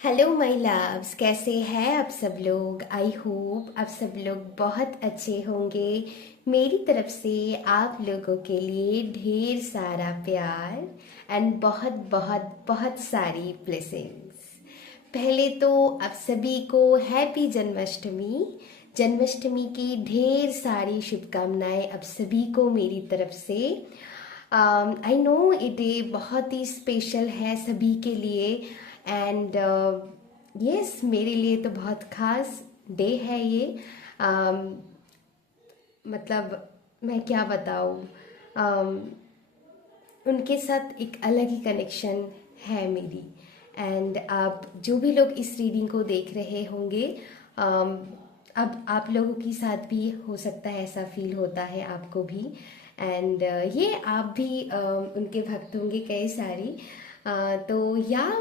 Hello my loves, कैसे हैं आप सब लोग। आई होप आप सब लोग बहुत अच्छे होंगे। मेरी तरफ से आप लोगों के लिए ढेर सारा प्यार एंड बहुत बहुत बहुत सारी ब्लेसिंग्स। पहले तो आप सभी को हैप्पी जन्माष्टमी। जन्माष्टमी की ढेर सारी शुभकामनाएं आप सभी को मेरी तरफ से। आई नो ये डे बहुत ही स्पेशल है सभी के लिए एंड यस मेरे लिए तो बहुत खास डे है ये। um, मतलब मैं क्या बताऊँ, उनके साथ एक अलग ही कनेक्शन है मेरी। एंड आप जो भी लोग इस रीडिंग को देख रहे होंगे, अब आप लोगों के साथ भी हो सकता है ऐसा फील होता है आपको भी। एंड ये आप भी उनके भक्त होंगे कई सारी। तो या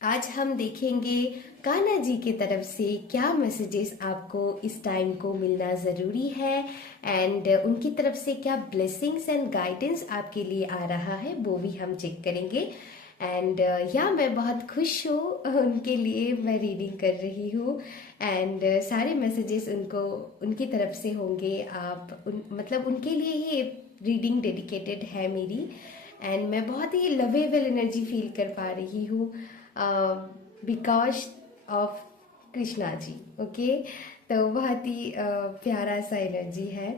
आज हम देखेंगे कान्हा जी की तरफ से क्या मैसेजेस आपको इस टाइम को मिलना ज़रूरी है एंड उनकी तरफ से क्या ब्लेसिंग्स एंड गाइडेंस आपके लिए आ रहा है वो भी हम चेक करेंगे। एंड या मैं बहुत खुश हूँ उनके लिए मैं रीडिंग कर रही हूँ एंड सारे मैसेजेस उनको उनकी तरफ से होंगे। मतलब उनके लिए ही रीडिंग डेडिकेटेड है मेरी एंड मैं बहुत ही लवेबल एनर्जी फील कर पा रही हूँ because of Krishna ji. Okay, तो बहुत ही प्यारा सा एनर्जी है।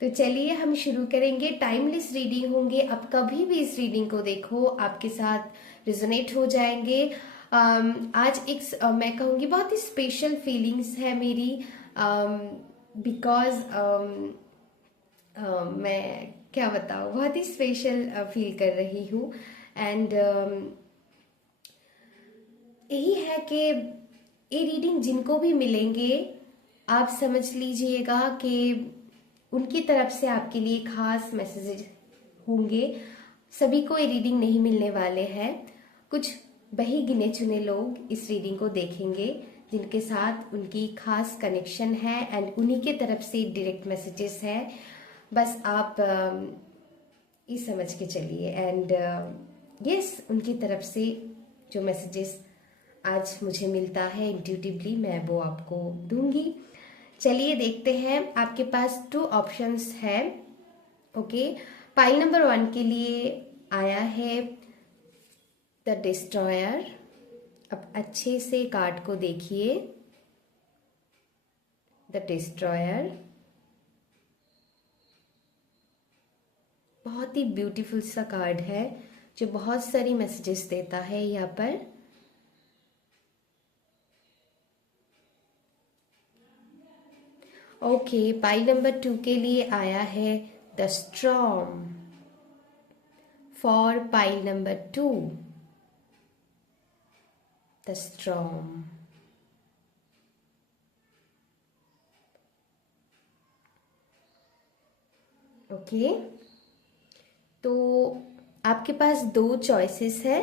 तो चलिए हम शुरू करेंगे। टाइमलेस रीडिंग होंगे, आप कभी भी इस रीडिंग को देखो आपके साथ रिजोनेट हो जाएंगे। आज एक मैं कहूँगी बहुत ही स्पेशल फीलिंग्स है मेरी बिकॉज मैं क्या बताऊँ, बहुत ही स्पेशल फील कर रही हूँ एंड यही है कि ये रीडिंग जिनको भी मिलेंगे आप समझ लीजिएगा कि उनकी तरफ से आपके लिए खास मैसेजेस होंगे। सभी को ये रीडिंग नहीं मिलने वाले हैं, कुछ वही गिने चुने लोग इस रीडिंग को देखेंगे जिनके साथ उनकी खास कनेक्शन है एंड उन्हीं के तरफ से डायरेक्ट मैसेजेस है। बस आप ये समझ के चलिए एंड यस उनकी तरफ से जो मैसेजेस आज मुझे मिलता है इंट्यूटिवली मैं वो आपको दूंगी। चलिए देखते हैं। आपके पास 2 ऑप्शंस है। ओके, पाइल नंबर 1 के लिए आया है द डिस्ट्रॉयर। अब अच्छे से कार्ड को देखिए। द डिस्ट्रॉयर बहुत ही ब्यूटीफुल सा कार्ड है जो बहुत सारी मैसेजेस देता है यहाँ पर। ओके, पाइल नंबर 2 के लिए आया है the storm. For pile number 2 the storm. Okay, तो आपके पास 2 चॉइसेस है।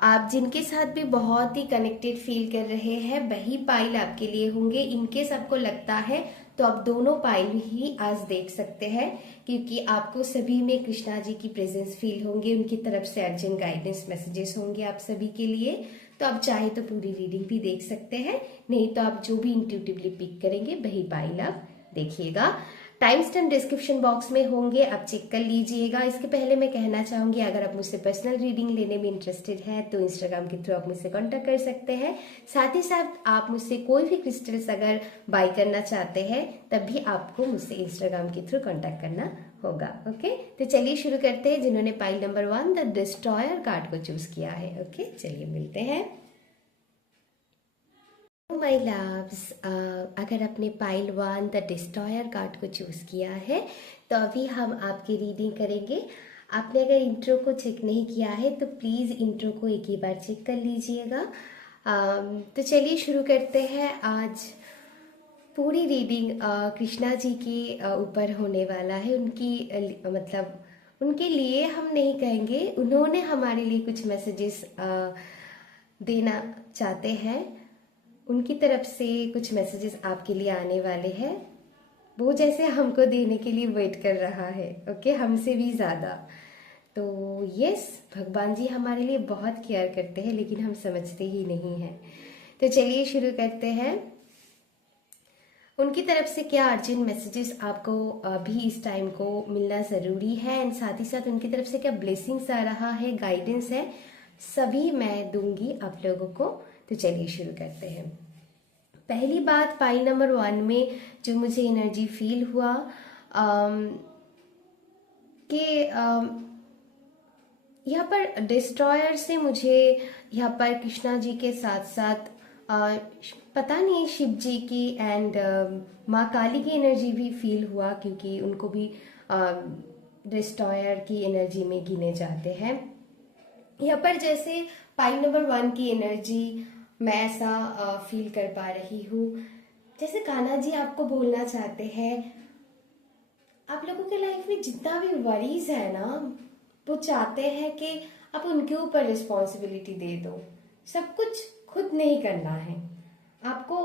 आप जिनके साथ भी बहुत ही कनेक्टेड फील कर रहे हैं वही पाइल आपके लिए होंगे। इनकेस आपको लगता है तो आप दोनों पाइल ही आज देख सकते हैं क्योंकि आपको सभी में कृष्णा जी की प्रेजेंस फील होंगे, उनकी तरफ से अर्जेंट गाइडेंस मैसेजेस होंगे आप सभी के लिए। तो आप चाहे तो पूरी रीडिंग भी देख सकते हैं, नहीं तो आप जो भी इंट्यूटिवली पिक करेंगे वही पाइल आप देखिएगा। टाइम स्टैम्प डिस्क्रिप्शन बॉक्स में होंगे, आप चेक कर लीजिएगा। इसके पहले मैं कहना चाहूंगी अगर आप मुझसे पर्सनल रीडिंग लेने में इंटरेस्टेड है तो इंस्टाग्राम के थ्रू आप मुझसे कांटेक्ट कर सकते हैं। साथ ही साथ आप मुझसे कोई भी क्रिस्टल्स अगर बाय करना चाहते हैं तब भी आपको मुझसे इंस्टाग्राम के थ्रू कांटेक्ट करना होगा। ओके, तो चलिए शुरू करते हैं। जिन्होंने pile number 1 the destroyer card को चूज किया है, ओके चलिए मिलते हैं। माय लव्स, अगर आपने पाइल 1 द डिस्ट्रॉयर कार्ड को चूज किया है तो अभी हम आपकी रीडिंग करेंगे। आपने अगर इंट्रो को चेक नहीं किया है तो प्लीज़ इंट्रो को एक ही बार चेक कर लीजिएगा। तो चलिए शुरू करते हैं। आज पूरी रीडिंग कृष्णा जी के ऊपर होने वाला है। उनकी मतलब उनके लिए हम नहीं कहेंगे, उन्होंने हमारे लिए कुछ मैसेजेस देना चाहते हैं। उनकी तरफ से कुछ मैसेजेस आपके लिए आने वाले हैं, वो जैसे हमको देने के लिए वेट कर रहा है, ओके हमसे भी ज़्यादा। तो यस, भगवान जी हमारे लिए बहुत केयर करते हैं, लेकिन हम समझते ही नहीं हैं। तो चलिए शुरू करते हैं। उनकी तरफ से क्या अर्जेंट मैसेजेस आपको अभी इस टाइम को मिलना ज़रूरी है, एंड साथ ही साथ उनकी तरफ से क्या ब्लेसिंग्स आ रहा है, गाइडेंस है, सभी मैं दूंगी आप लोगों को। तो चलिए शुरू करते हैं। पहली बात, पाई नंबर 1 में जो मुझे एनर्जी फील हुआ कि यहाँ पर डिस्ट्रॉयर से मुझे यहाँ पर कृष्णा जी के साथ साथ पता नहीं शिव जी की एंड माँ काली की एनर्जी भी फील हुआ, क्योंकि उनको भी डिस्ट्रॉयर की एनर्जी में गिने जाते हैं। यहाँ पर जैसे पाई नंबर 1 की एनर्जी मैं ऐसा फील कर पा रही हूँ, जैसे कान्हा जी आपको बोलना चाहते हैं, आप लोगों के लाइफ में जितना भी वरीज है ना, वो चाहते हैं कि आप उनके ऊपर रिस्पॉन्सिबिलिटी दे दो, सब कुछ खुद नहीं करना है आपको।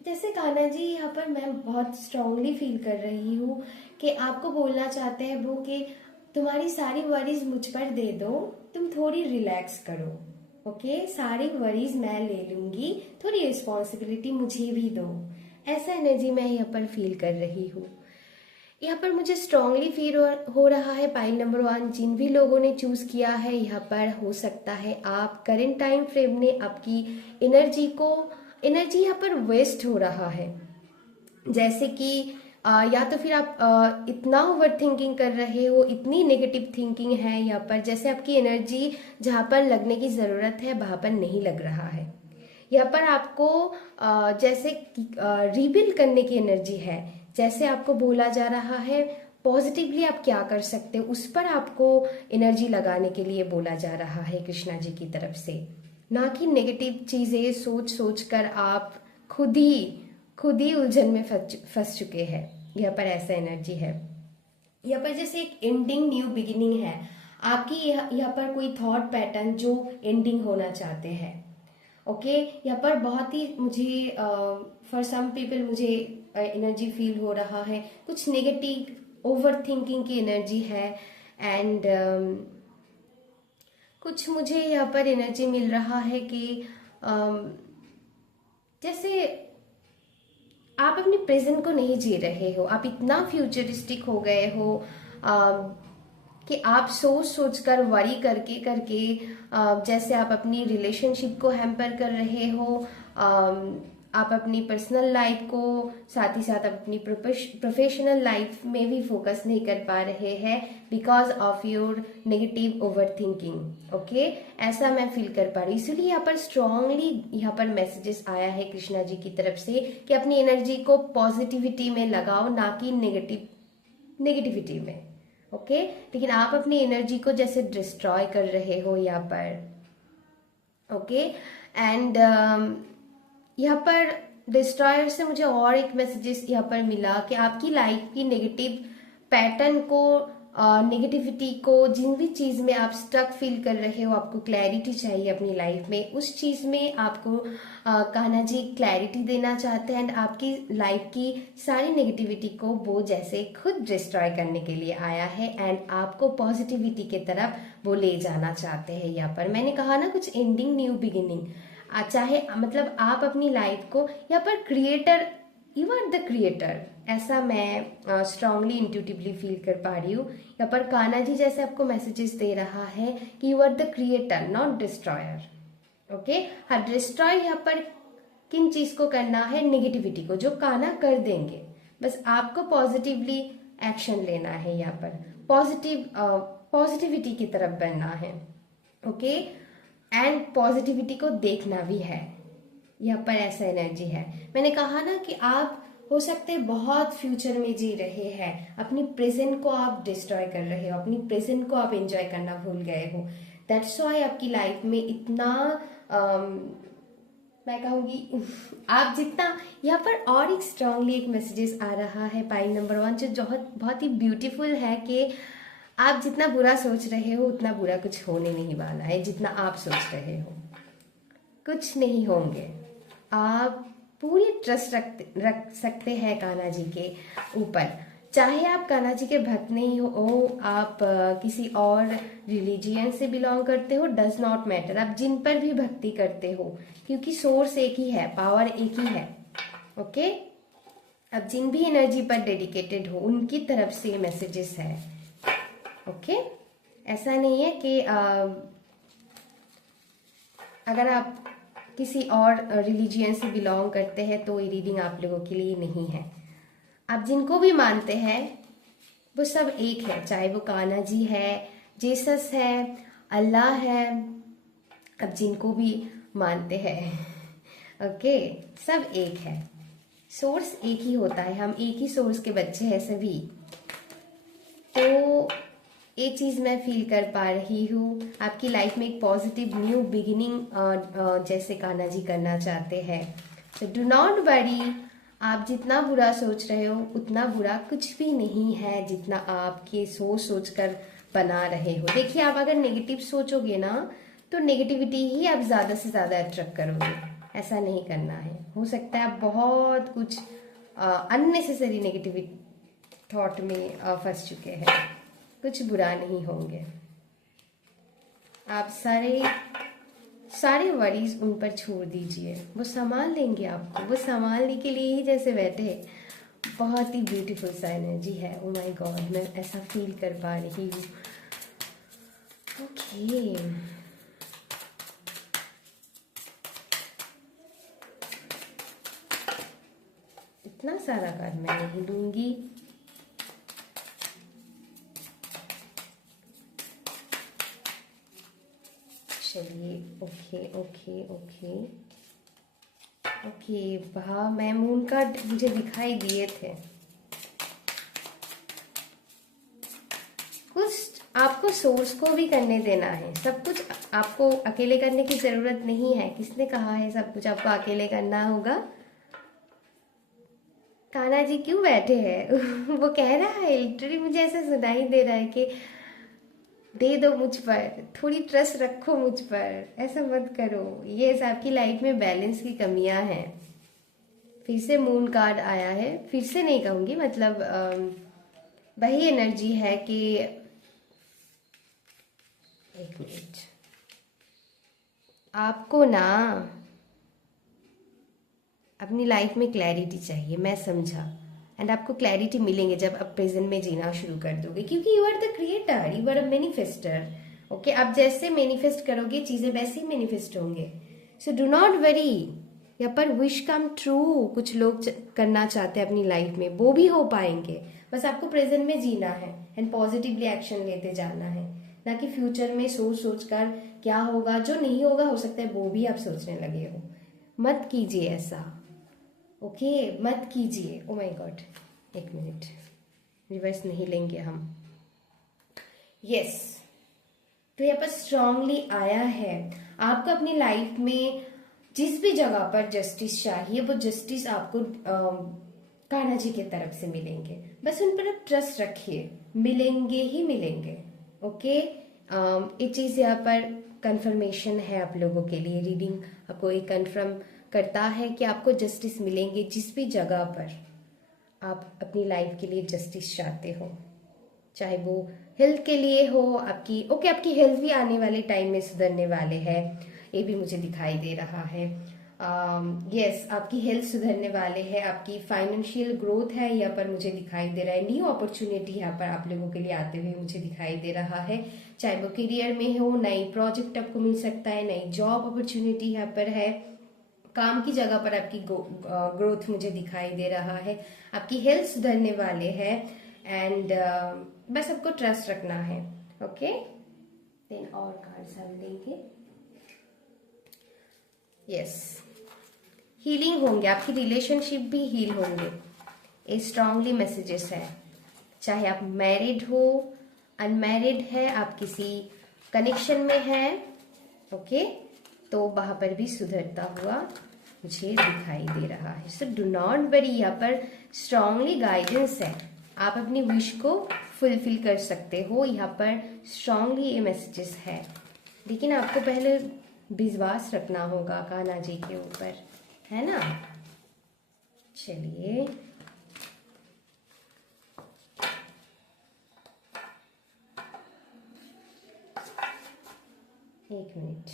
जैसे कान्हा जी यहाँ पर मैं बहुत स्ट्रांगली फील कर रही हूँ कि आपको बोलना चाहते हैं वो कि तुम्हारी सारी वरीज मुझ पर दे दो, तुम थोड़ी रिलैक्स करो, ओके, सारी वरीज मैं ले लूंगी, थोड़ी रिस्पॉन्सिबिलिटी मुझे भी दो। ऐसा एनर्जी मैं यहाँ पर फील कर रही हूँ। यहाँ पर मुझे स्ट्रांगली फील हो रहा है पाइल नंबर 1 जिन भी लोगों ने चूज किया है, यहाँ पर हो सकता है आप करंट टाइम फ्रेम ने आपकी एनर्जी यहाँ पर वेस्ट हो रहा है। जैसे कि या तो फिर आप इतना ओवर थिंकिंग कर रहे हो, इतनी नेगेटिव थिंकिंग है यहाँ पर, जैसे आपकी एनर्जी जहाँ पर लगने की ज़रूरत है वहाँ पर नहीं लग रहा है। यहाँ पर आपको जैसे रिबिल्ड करने की एनर्जी है, जैसे आपको बोला जा रहा है पॉजिटिवली आप क्या कर सकते हो, उस पर आपको एनर्जी लगाने के लिए बोला जा रहा है कृष्णा जी की तरफ से, ना कि नेगेटिव चीज़ें सोच सोच कर आप खुद ही उलझन में फंस चुके हैं। यहाँ पर ऐसा एनर्जी है। यहाँ पर जैसे एक एंडिंग न्यू बिगिनिंग है आपकी, यहाँ पर कोई थॉट पैटर्न जो एंडिंग होना चाहते हैं, ओके। यहाँ पर बहुत ही मुझे फॉर सम पीपल मुझे एनर्जी फील हो रहा है, कुछ नेगेटिव ओवर थिंकिंग की एनर्जी है, एंड कुछ मुझे यहाँ पर एनर्जी मिल रहा है कि जैसे आप अपने प्रेजेंट को नहीं जी रहे हो, आप इतना फ्यूचरिस्टिक हो गए हो कि आप सोच सोच कर वरी करके करके जैसे आप अपनी रिलेशनशिप को हैम्पर कर रहे हो, आप अपनी पर्सनल लाइफ को, साथ ही साथ अपनी प्रोफेशनल लाइफ में भी फोकस नहीं कर पा रहे हैं because of your negative over thinking, okay. ऐसा मैं फील कर पा रही, इसलिए यहाँ पर स्ट्रांगली यहाँ पर मैसेजेस आया है कृष्णा जी की तरफ से कि अपनी एनर्जी को पॉजिटिविटी में लगाओ, ना कि नेगेटिविटी में, ओके। लेकिन आप अपनी एनर्जी को जैसे डिस्ट्रॉय कर रहे हो यहाँ पर, ओके। एंड यहाँ पर डिस्ट्रॉयर से मुझे और एक मैसेजेस यहाँ पर मिला कि आपकी लाइफ की नेगेटिव पैटर्न को, नेगेटिविटी को, जिन भी चीज़ में आप स्टक फील कर रहे हो, आपको क्लैरिटी चाहिए अपनी लाइफ में, उस चीज़ में आपको कान्हा जी क्लैरिटी देना चाहते हैं, एंड आपकी लाइफ की सारी नेगेटिविटी को वो जैसे खुद डिस्ट्रॉय करने के लिए आया है, एंड आपको पॉजिटिविटी की तरफ वो ले जाना चाहते हैं। यहाँ पर मैंने कहा ना, कुछ एंडिंग न्यू बिगिनिंग, चाहे मतलब आप अपनी लाइफ को यहाँ पर creator, you are the creator, ऐसा मैं स्ट्रांगली इंट्यूटिवली फील कर पा रही हूँ। यहाँ पर कान्हा जी जैसे आपको मैसेजेस दे रहा है कि you are the creator not destroyer, okay. हाँ, डिस्ट्रॉय यहाँ पर किन चीज को करना है, नेगेटिविटी को, जो कान्हा कर देंगे, बस आपको पॉजिटिवली एक्शन लेना है, यहाँ पर पॉजिटिविटी की तरफ बढ़ना है, ओके। एंड पॉजिटिविटी को देखना भी है, यहाँ पर ऐसा एनर्जी है। मैंने कहा ना कि आप हो सकते हैं बहुत फ्यूचर में जी रहे हैं, अपनी प्रेजेंट को आप डिस्ट्रॉय कर रहे हो, अपनी प्रेजेंट को आप एंजॉय करना भूल गए हो। दैट्स व्हाई आपकी लाइफ में इतना मैं कहूँगी आप जितना, यहाँ पर और एक स्ट्रांगली एक मैसेजेस आ रहा है पाई नंबर 1 जो बहुत ही ब्यूटीफुल है कि आप जितना बुरा सोच रहे हो उतना बुरा कुछ होने नहीं वाला है, जितना आप सोच रहे हो कुछ नहीं होंगे। आप पूरी ट्रस्ट रख सकते हैं कान्हा जी के ऊपर, चाहे आप कान्हा जी के भक्त नहीं हो, आप किसी और रिलीजियन से बिलोंग करते हो, डज नॉट मैटर, आप जिन पर भी भक्ति करते हो, क्योंकि सोर्स एक ही है, पावर एक ही है। ओके, अब जिन भी एनर्जी पर डेडिकेटेड हो उनकी तरफ से मैसेजेस है। ओके, ऐसा नहीं है कि अगर आप किसी और रिलीजियन से बिलोंग करते हैं तो ये रीडिंग आप लोगों के लिए नहीं है। आप जिनको भी मानते हैं वो सब एक है, चाहे वो कान्हा जी है, जीसस है, अल्लाह है, अब जिनको भी मानते हैं ओके, सब एक है, सोर्स एक ही होता है, हम एक ही सोर्स के बच्चे हैं सभी। तो एक चीज़ मैं फील कर पा रही हूँ, आपकी लाइफ में एक पॉजिटिव न्यू बिगिनिंग जैसे कान्हा जी करना चाहते हैं। तो डू नॉट वरी, आप जितना बुरा सोच रहे हो उतना बुरा कुछ भी नहीं है जितना आपके सोच सोच कर बना रहे हो। देखिए, आप अगर नेगेटिव सोचोगे ना तो नेगेटिविटी ही आप ज़्यादा से ज़्यादा अट्रैक्ट करोगे। ऐसा नहीं करना है। हो सकता है आप बहुत कुछ अननेसेसरी नेगेटिविटी थॉट में फंस चुके हैं, कुछ बुरा नहीं होंगे। आप सारे वरीज उन पर छोड़ दीजिए, वो संभाल लेंगे आपको, वो संभालने के लिए ही जैसे बैठे। बहुत ही ब्यूटीफुल सा एनर्जी है। ओ माय गॉड, मैं ऐसा फील कर पा रही हूँ। ओके, इतना सारा कार्ड मैं नहीं लूंगी। चलिए, ओके ओके ओके ओके, वाह, मैं मून कार्ड मुझे दिखाई दिए थे। कुछ आपको सोर्स को भी करने देना है, सब कुछ आपको अकेले करने की जरूरत नहीं है। किसने कहा है सब कुछ आपको अकेले करना होगा? कान्हा जी क्यों बैठे हैं वो कह रहा है, लिटरली मुझे ऐसा सुनाई दे रहा है कि दे दो मुझ पर, थोड़ी ट्रस्ट रखो मुझ पर, ऐसा मत करो। ये आपकी लाइफ में बैलेंस की कमियां हैं। फिर से मून कार्ड आया है, फिर से नहीं कहूंगी, मतलब वही एनर्जी है कि एक मिनट, आपको ना अपनी लाइफ में क्लैरिटी चाहिए, मैं समझा। एंड आपको क्लैरिटी मिलेंगे जब आप प्रेजेंट में जीना शुरू कर दोगे, क्योंकि you are the creator, you are a manifester. Okay, आप जैसे मैनिफेस्ट करोगे चीजें वैसे ही मैनिफेस्ट होंगे। सो डू नॉट वरी, यहाँ पर विश कम ट्रू कुछ लोग करना चाहते हैं अपनी लाइफ में, वो भी हो पाएंगे। बस आपको प्रेजेंट में जीना है एंड पॉजिटिवली एक्शन लेते जाना है, ना कि फ्यूचर में सोच सोच कर क्या होगा, जो नहीं होगा हो सकता है वो भी आप सोचने लगे हो। मत कीजिए ऐसा। ओके, मत कीजिए। ओ माय गॉड, एक मिनट, रिवर्स नहीं लेंगे हम। यस, तो यहाँ पर स्ट्रांगली आया है, आपको अपनी लाइफ में जिस भी जगह पर जस्टिस चाहिए वो जस्टिस आपको कान्हा जी की तरफ से मिलेंगे। बस उन पर आप ट्रस्ट रखिए, मिलेंगे ही मिलेंगे। ओके, एक चीज यहाँ पर कंफर्मेशन है आप लोगों के लिए, रीडिंग आपको एक कंफर्म करता है कि आपको जस्टिस मिलेंगे जिस भी जगह पर आप अपनी लाइफ के लिए जस्टिस चाहते हो, चाहे वो हेल्थ के लिए हो आपकी। ओके, आपकी हेल्थ भी आने वाले टाइम में सुधरने वाले हैं, ये भी मुझे दिखाई दे रहा है। यस, आपकी हेल्थ सुधरने वाले हैं, आपकी फाइनेंशियल ग्रोथ है यहाँ पर मुझे दिखाई दे रहा है। न्यू अपॉर्चुनिटी यहाँ पर आप लोगों के लिए आते हुए मुझे दिखाई दे रहा है, चाहे वो करियर में हो, नई प्रोजेक्ट आपको मिल सकता है, नई जॉब अपॉर्चुनिटी यहाँ पर है, काम की जगह पर आपकी ग्रोथ मुझे दिखाई दे रहा है, आपकी हेल्थ सुधरने वाले हैं। एंड बस आपको ट्रस्ट रखना है। ओके, देन और कार्ड्स हम लेंगे। यस, हीलिंग होंगे, आपकी रिलेशनशिप भी हील होंगे, ये स्ट्रांगली मैसेजेस है। चाहे आप मैरिड हो, अनमैरिड है, आप किसी कनेक्शन में है, ओके, तो वहां पर भी सुधरता हुआ मुझे दिखाई दे रहा है। सो डू नॉट वरी, यहाँ पर स्ट्रांगली गाइडेंस है, आप अपनी विश को फुलफिल कर सकते हो। यहाँ पर स्ट्रांगली ये मैसेजेस है, लेकिन आपको पहले विश्वास रखना होगा कान्हा जी के ऊपर, है ना। चलिए, एक मिनट।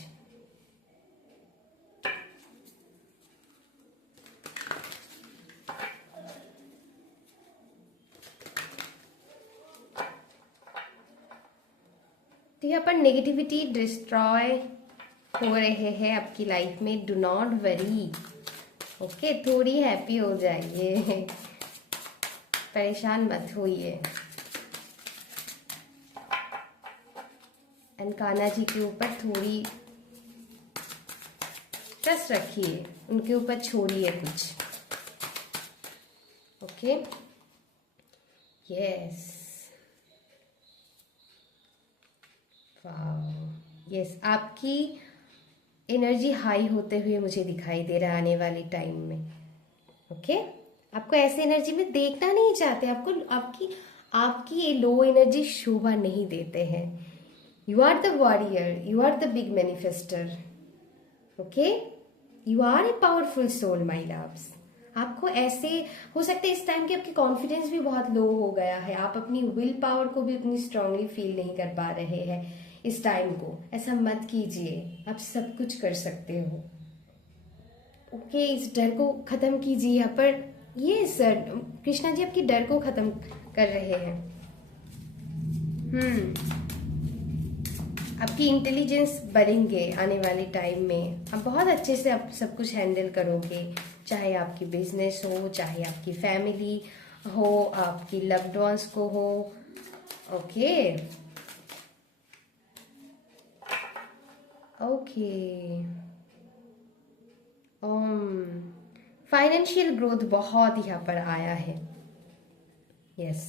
तो यहाँ पर नेगेटिविटी डिस्ट्रॉय हो रहे हैं आपकी लाइफ में। डू नॉट वरी, ओके, थोड़ी हैप्पी हो जाइए, परेशान मत होइए। एंड कान्हा जी के ऊपर थोड़ी ट्रस्ट रखिए, उनके ऊपर छोड़िए कुछ, ओके। यस, वाह, यस, आपकी एनर्जी हाई होते हुए मुझे दिखाई दे रहा है आने वाले टाइम में, ओके। आपको ऐसे एनर्जी में देखना नहीं चाहते, आपको आपकी आपकी ये लो एनर्जी शोभा नहीं देते हैं। You are the warrior, you are the big manifester, okay. You are a powerful soul my loves. आपको ऐसे हो सकता है इस टाइम की आपकी कॉन्फिडेंस भी बहुत लो हो गया है, आप अपनी विल पावर को भी उतनी स्ट्रांगली फील नहीं कर पा रहे हैं इस टाइम को। ऐसा मत कीजिए, आप सब कुछ कर सकते हो, ओके। इस डर को खत्म कीजिए। यहाँ पर ये सर कृष्णा जी आपकी डर को खत्म कर रहे हैं। आपकी इंटेलिजेंस बढ़ेंगे आने वाले टाइम में, आप बहुत अच्छे से आप सब कुछ हैंडल करोगे, चाहे आपकी बिजनेस हो, चाहे आपकी फैमिली हो, आपकी लव्ड वंस को हो, ओके ओके। फाइनेंशियल ग्रोथ बहुत यहाँ पर आया है, यस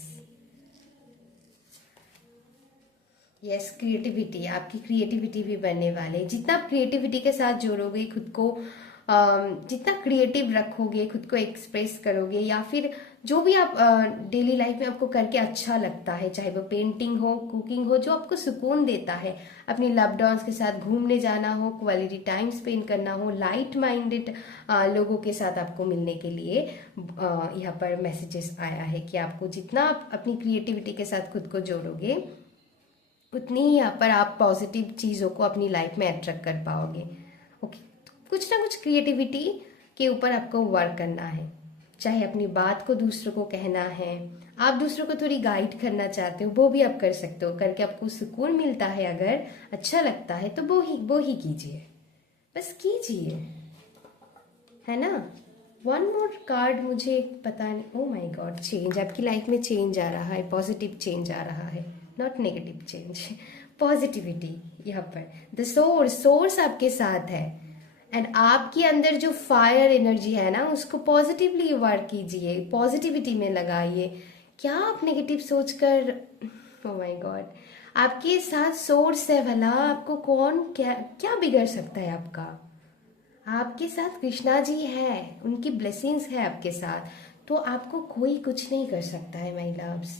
यस। क्रिएटिविटी, आपकी क्रिएटिविटी भी बनने वाले। जितना आप क्रिएटिविटी के साथ जोड़ोगे खुद को, जितना क्रिएटिव रखोगे, खुद को एक्सप्रेस करोगे, या फिर जो भी आप डेली लाइफ में आपको करके अच्छा लगता है, चाहे वो पेंटिंग हो, कुकिंग हो, जो आपको सुकून देता है, अपनी लव्ड वंस के साथ घूमने जाना हो, क्वालिटी टाइम स्पेंड करना हो, लाइट माइंडेड लोगों के साथ आपको मिलने के लिए यहाँ पर मैसेजेस आया है कि आपको जितना आप अपनी क्रिएटिविटी के साथ खुद को जोड़ोगे, उतनी ही यहाँ पर आप पॉजिटिव चीज़ों को अपनी लाइफ में अट्रैक्ट कर पाओगे, ओके। कुछ ना कुछ क्रिएटिविटी के ऊपर आपको वर्क करना है, चाहे अपनी बात को दूसरों को कहना है, आप दूसरों को थोड़ी गाइड करना चाहते हो, वो भी आप कर सकते हो। करके आपको सुकून मिलता है, अगर अच्छा लगता है तो वो ही कीजिए, बस कीजिए, है ना। वन मोर कार्ड, मुझे पता नहीं, ओ माय गॉड, चेंज, आपकी लाइफ में चेंज आ रहा है, पॉजिटिव चेंज आ रहा है, नॉट नेगेटिव चेंज, पॉजिटिविटी। यहाँ पर द सोर्स आपके साथ है, एंड आपके अंदर जो फायर एनर्जी है ना, उसको पॉजिटिवली वर्क कीजिए, पॉजिटिविटी में लगाइए। क्या आप नेगेटिव सोचकर, ओ माय गॉड, आपके साथ सोर्स है भला, आपको कौन क्या क्या बिगड़ सकता है आपका। आपके साथ कृष्णा जी है, उनकी ब्लेसिंग्स है आपके साथ, तो आपको कोई कुछ नहीं कर सकता है माय लव्स,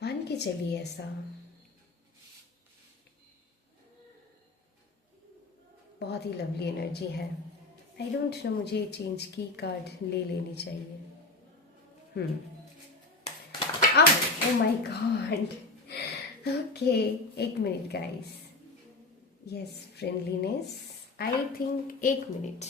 मान के चलिए ऐसा। बहुत ही लवली एनर्जी है। आई डोंट नो, मुझे चेंज की कार्ड ले लेनी चाहिए। अब ओ माय गॉड, ओके, एक minute guys, yes, friendliness, I think, एक मिनट,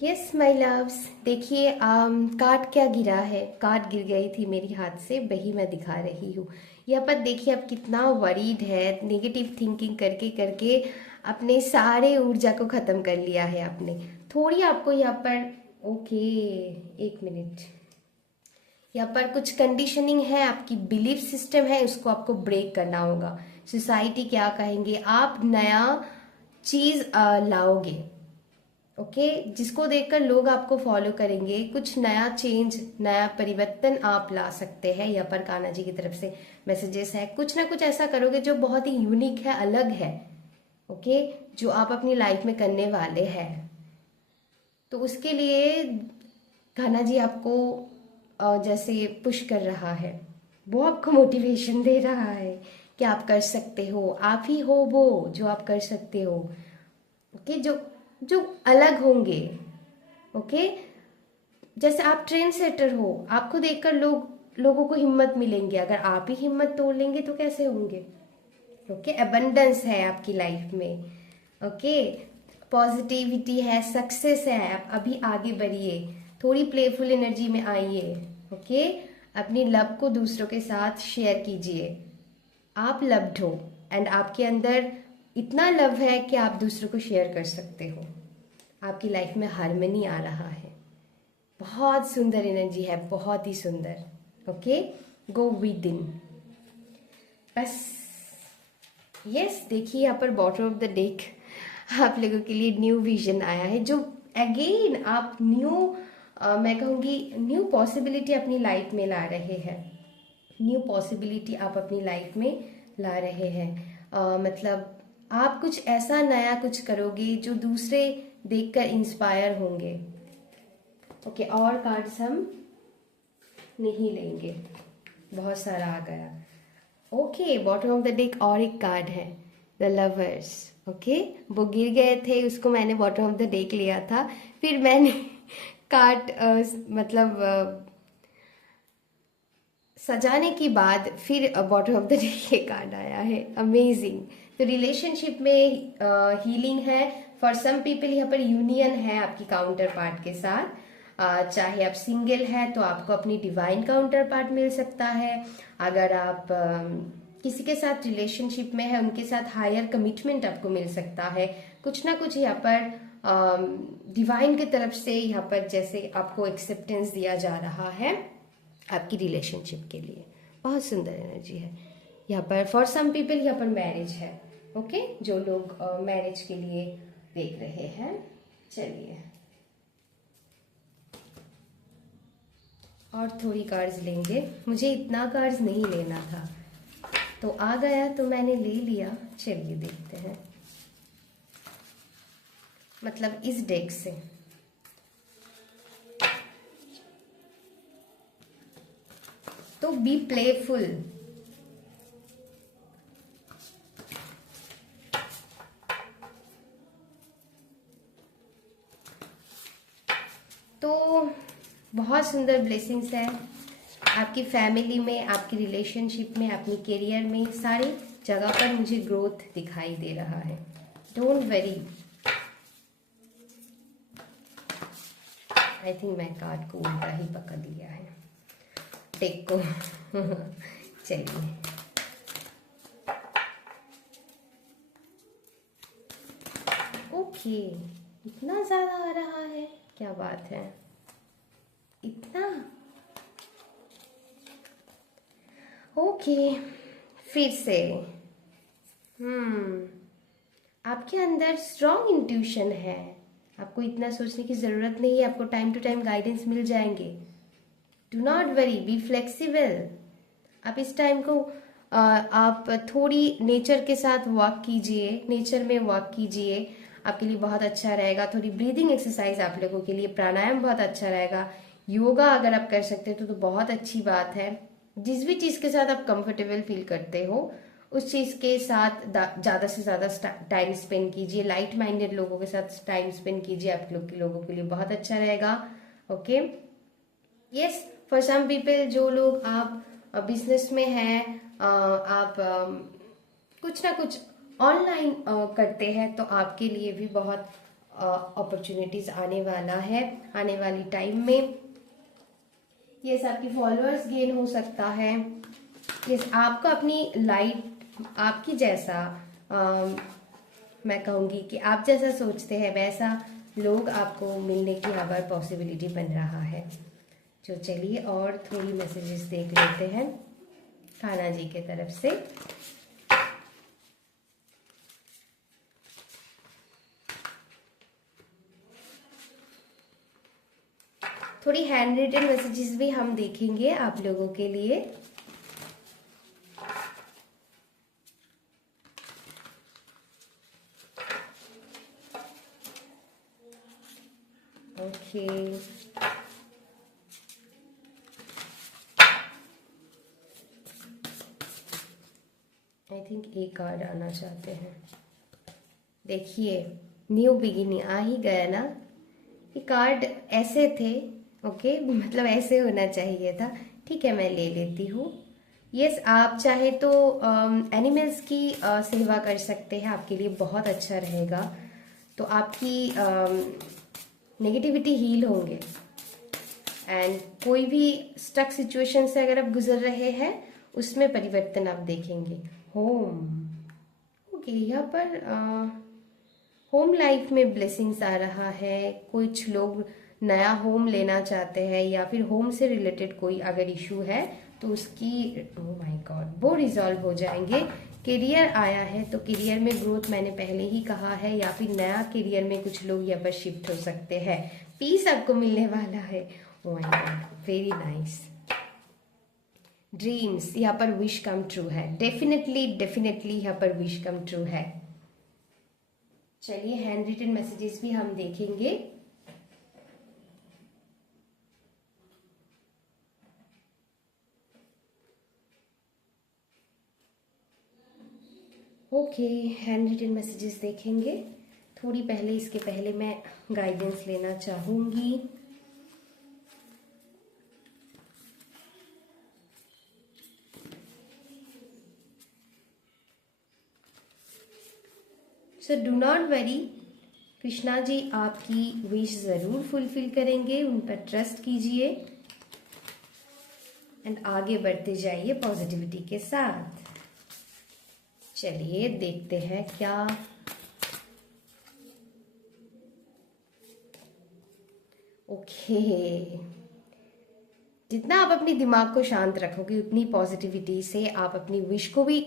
यस माय लव्स। देखिए कार्ड क्या गिरा है, कार्ड गिर गई थी मेरी हाथ से, वही मैं दिखा रही हूँ। यहाँ पर देखिए आप कितना वरीड है, नेगेटिव थिंकिंग करके करके अपने सारे ऊर्जा को ख़त्म कर लिया है आपने। थोड़ी आपको यहाँ पर, ओके, एक मिनट, यहाँ पर कुछ कंडीशनिंग है, आपकी बिलीफ सिस्टम है, उसको आपको ब्रेक करना होगा। सोसाइटी क्या कहेंगे, आप नया चीज़ लाओगे, ओके, जिसको देखकर लोग आपको फॉलो करेंगे। कुछ नया चेंज, नया परिवर्तन आप ला सकते हैं। यहाँ पर कान्हा जी की तरफ से मैसेजेस है, कुछ ना कुछ ऐसा करोगे जो बहुत ही यूनिक है, अलग है, ओके, जो आप अपनी लाइफ में करने वाले हैं। तो उसके लिए कान्हा जी आपको जैसे पुश कर रहा है, वो आपको मोटिवेशन दे रहा है कि आप कर सकते हो, आप ही हो वो जो आप कर सकते हो, ओके, जो अलग होंगे, ओके। जैसे आप ट्रेंड सेटर हो, आपको देखकर लोगों को हिम्मत मिलेंगे। अगर आप ही हिम्मत तोड़ लेंगे तो कैसे होंगे, ओके, अबंडेंस है आपकी लाइफ में, ओके, पॉजिटिविटी है, सक्सेस है। आप अभी आगे बढ़िए, थोड़ी प्लेफुल एनर्जी में आइए, ओके। अपनी लव को दूसरों के साथ शेयर कीजिए। आप लव्ड हो एंड आपके अंदर इतना लव है कि आप दूसरों को शेयर कर सकते हो। आपकी लाइफ में हार्मनी आ रहा है, बहुत सुंदर एनर्जी है, बहुत ही सुंदर, ओके। गो विद इन, बस। यस, देखिए यहाँ पर बॉटम ऑफ द डेक आप लोगों के लिए न्यू विजन आया है, जो अगेन आप न्यू मैं कहूँगी न्यू पॉसिबिलिटी अपनी लाइफ में ला रहे हैं। न्यू पॉसिबिलिटी आप अपनी लाइफ में ला रहे हैं। मतलब आप कुछ ऐसा नया कुछ करोगे जो दूसरे देखकर इंस्पायर होंगे। ओके, और कार्ड्स हम नहीं लेंगे, बहुत सारा आ गया। Okay, bottom of the deck और एक कार्ड है, द लवर्स। ओके, वो गिर गए थे, उसको मैंने बॉटम ऑफ द डेक लिया था, फिर मैंने कार्ड मतलब सजाने के बाद फिर बॉटम ऑफ द डे ये कार्ड आया है, अमेजिंग। तो रिलेशनशिप में हीलिंग है फॉर सम पीपल, यहाँ पर यूनियन है आपकी काउंटर पार्ट के साथ। चाहे आप सिंगल है तो आपको अपनी डिवाइन काउंटर पार्ट मिल सकता है। अगर आप किसी के साथ रिलेशनशिप में है, उनके साथ हायर कमिटमेंट आपको मिल सकता है। कुछ ना कुछ यहाँ पर डिवाइन की तरफ से यहाँ पर जैसे आपको एक्सेप्टेंस दिया जा रहा है आपकी रिलेशनशिप के लिए। बहुत सुंदर एनर्जी है यहाँ पर। फॉर सम पीपल यहाँ पर मैरिज है, ओके, जो लोग मैरिज के लिए देख रहे हैं। चलिए और थोड़ी कार्ड्स लेंगे, मुझे इतना कार्ड्स नहीं लेना था, तो आ गया तो मैंने ले लिया। चलिए देखते हैं, मतलब इस डेक से। तो बी प्लेफुल, तो बहुत सुंदर ब्लेसिंग्स है आपकी फैमिली में, आपकी रिलेशनशिप में, अपनी करियर में, सारी जगह पर मुझे ग्रोथ दिखाई दे रहा है। Don't worry. आई थिंक मैं कार्ड को उल्टा ही पकड़ लिया है, डेक को। चलिए ओके, इतना ज्यादा आ रहा है, क्या बात है, इतना। ओके, फिर से आपके अंदर स्ट्रॉन्ग इंट्यूशन है, आपको इतना सोचने की जरूरत नहीं है, आपको टाइम टू टाइम गाइडेंस मिल जाएंगे। Do not worry, be flexible. आप इस टाइम को आप थोड़ी नेचर के साथ वॉक कीजिए, नेचर में वॉक कीजिए, आपके लिए बहुत अच्छा रहेगा। थोड़ी ब्रीदिंग एक्सरसाइज आप लोगों के लिए, प्राणायाम बहुत अच्छा रहेगा। योगा अगर आप कर सकते हो तो बहुत अच्छी बात है। जिस भी चीज के साथ आप कंफर्टेबल फील करते हो उस चीज के साथ ज्यादा से ज्यादा टाइम स्पेंड कीजिए। लाइट माइंडेड लोगों के साथ टाइम स्पेंड कीजिए, आप लोगों के लिए बहुत अच्छा रहेगा। Okay, yes, for some people, जो लोग आप बिजनेस में हैं, आप कुछ ना कुछ ऑनलाइन करते हैं, तो आपके लिए भी बहुत अपॉर्चुनिटीज आने वाला है आने वाली टाइम में। यस, आपकी फॉलोअर्स गेन हो सकता है। यस, आपको अपनी लाइट, आपकी जैसा मैं कहूँगी कि आप जैसा सोचते हैं वैसा लोग आपको मिलने की यहाँ पर पॉसिबिलिटी बन रहा है। तो चलिए और थोड़ी मैसेजेस देख लेते हैं कान्हा जी के तरफ से। थोड़ी हैंड रिटन मैसेजेस भी हम देखेंगे आप लोगों के लिए। ओके, आई थिंक एक कार्ड आना चाहते हैं। देखिए, न्यू बिगिनिंग आ ही गया ना। ये कार्ड ऐसे थे, ओके, मतलब ऐसे होना चाहिए था। ठीक है, मैं ले लेती हूँ। यस, आप चाहे तो एनिमल्स की सेवा कर सकते हैं, आपके लिए बहुत अच्छा रहेगा। तो आपकी नेगेटिविटी हील होंगे एंड कोई भी स्टक सिचुएशन से अगर आप गुजर रहे हैं उसमें परिवर्तन आप देखेंगे। होम, ओके, यहाँ पर होम लाइफ में ब्लेसिंग्स आ रहा है। कुछ लोग नया होम लेना चाहते हैं या फिर होम से रिलेटेड कोई अगर इशू है तो उसकी, ओह माय गॉड, वो रिजॉल्व हो जाएंगे। करियर आया है तो करियर में ग्रोथ मैंने पहले ही कहा है, या फिर नया करियर में कुछ लोग यहाँ पर शिफ्ट हो सकते हैं। पीस आपको मिलने वाला है। Oh my God, very nice. Dreams, यहाँ पर विश कम ट्रू है। डेफिनेटली डेफिनेटली यहाँ पर विश कम ट्रू है। चलिए हैंड रिटन मैसेजेस भी हम देखेंगे। ओके, हैंड रिटन मैसेजेस देखेंगे। थोड़ी पहले, इसके पहले मैं गाइडेंस लेना चाहूंगी। So do not worry, Krishna ji आपकी विश जरूर फुलफिल करेंगे, उन पर ट्रस्ट कीजिए एंड आगे बढ़ते जाइए पॉजिटिविटी के साथ। चलिए देखते हैं क्या। ओके, जितना आप अपने दिमाग को शांत रखोगे उतनी पॉजिटिविटी से आप अपनी विश को भी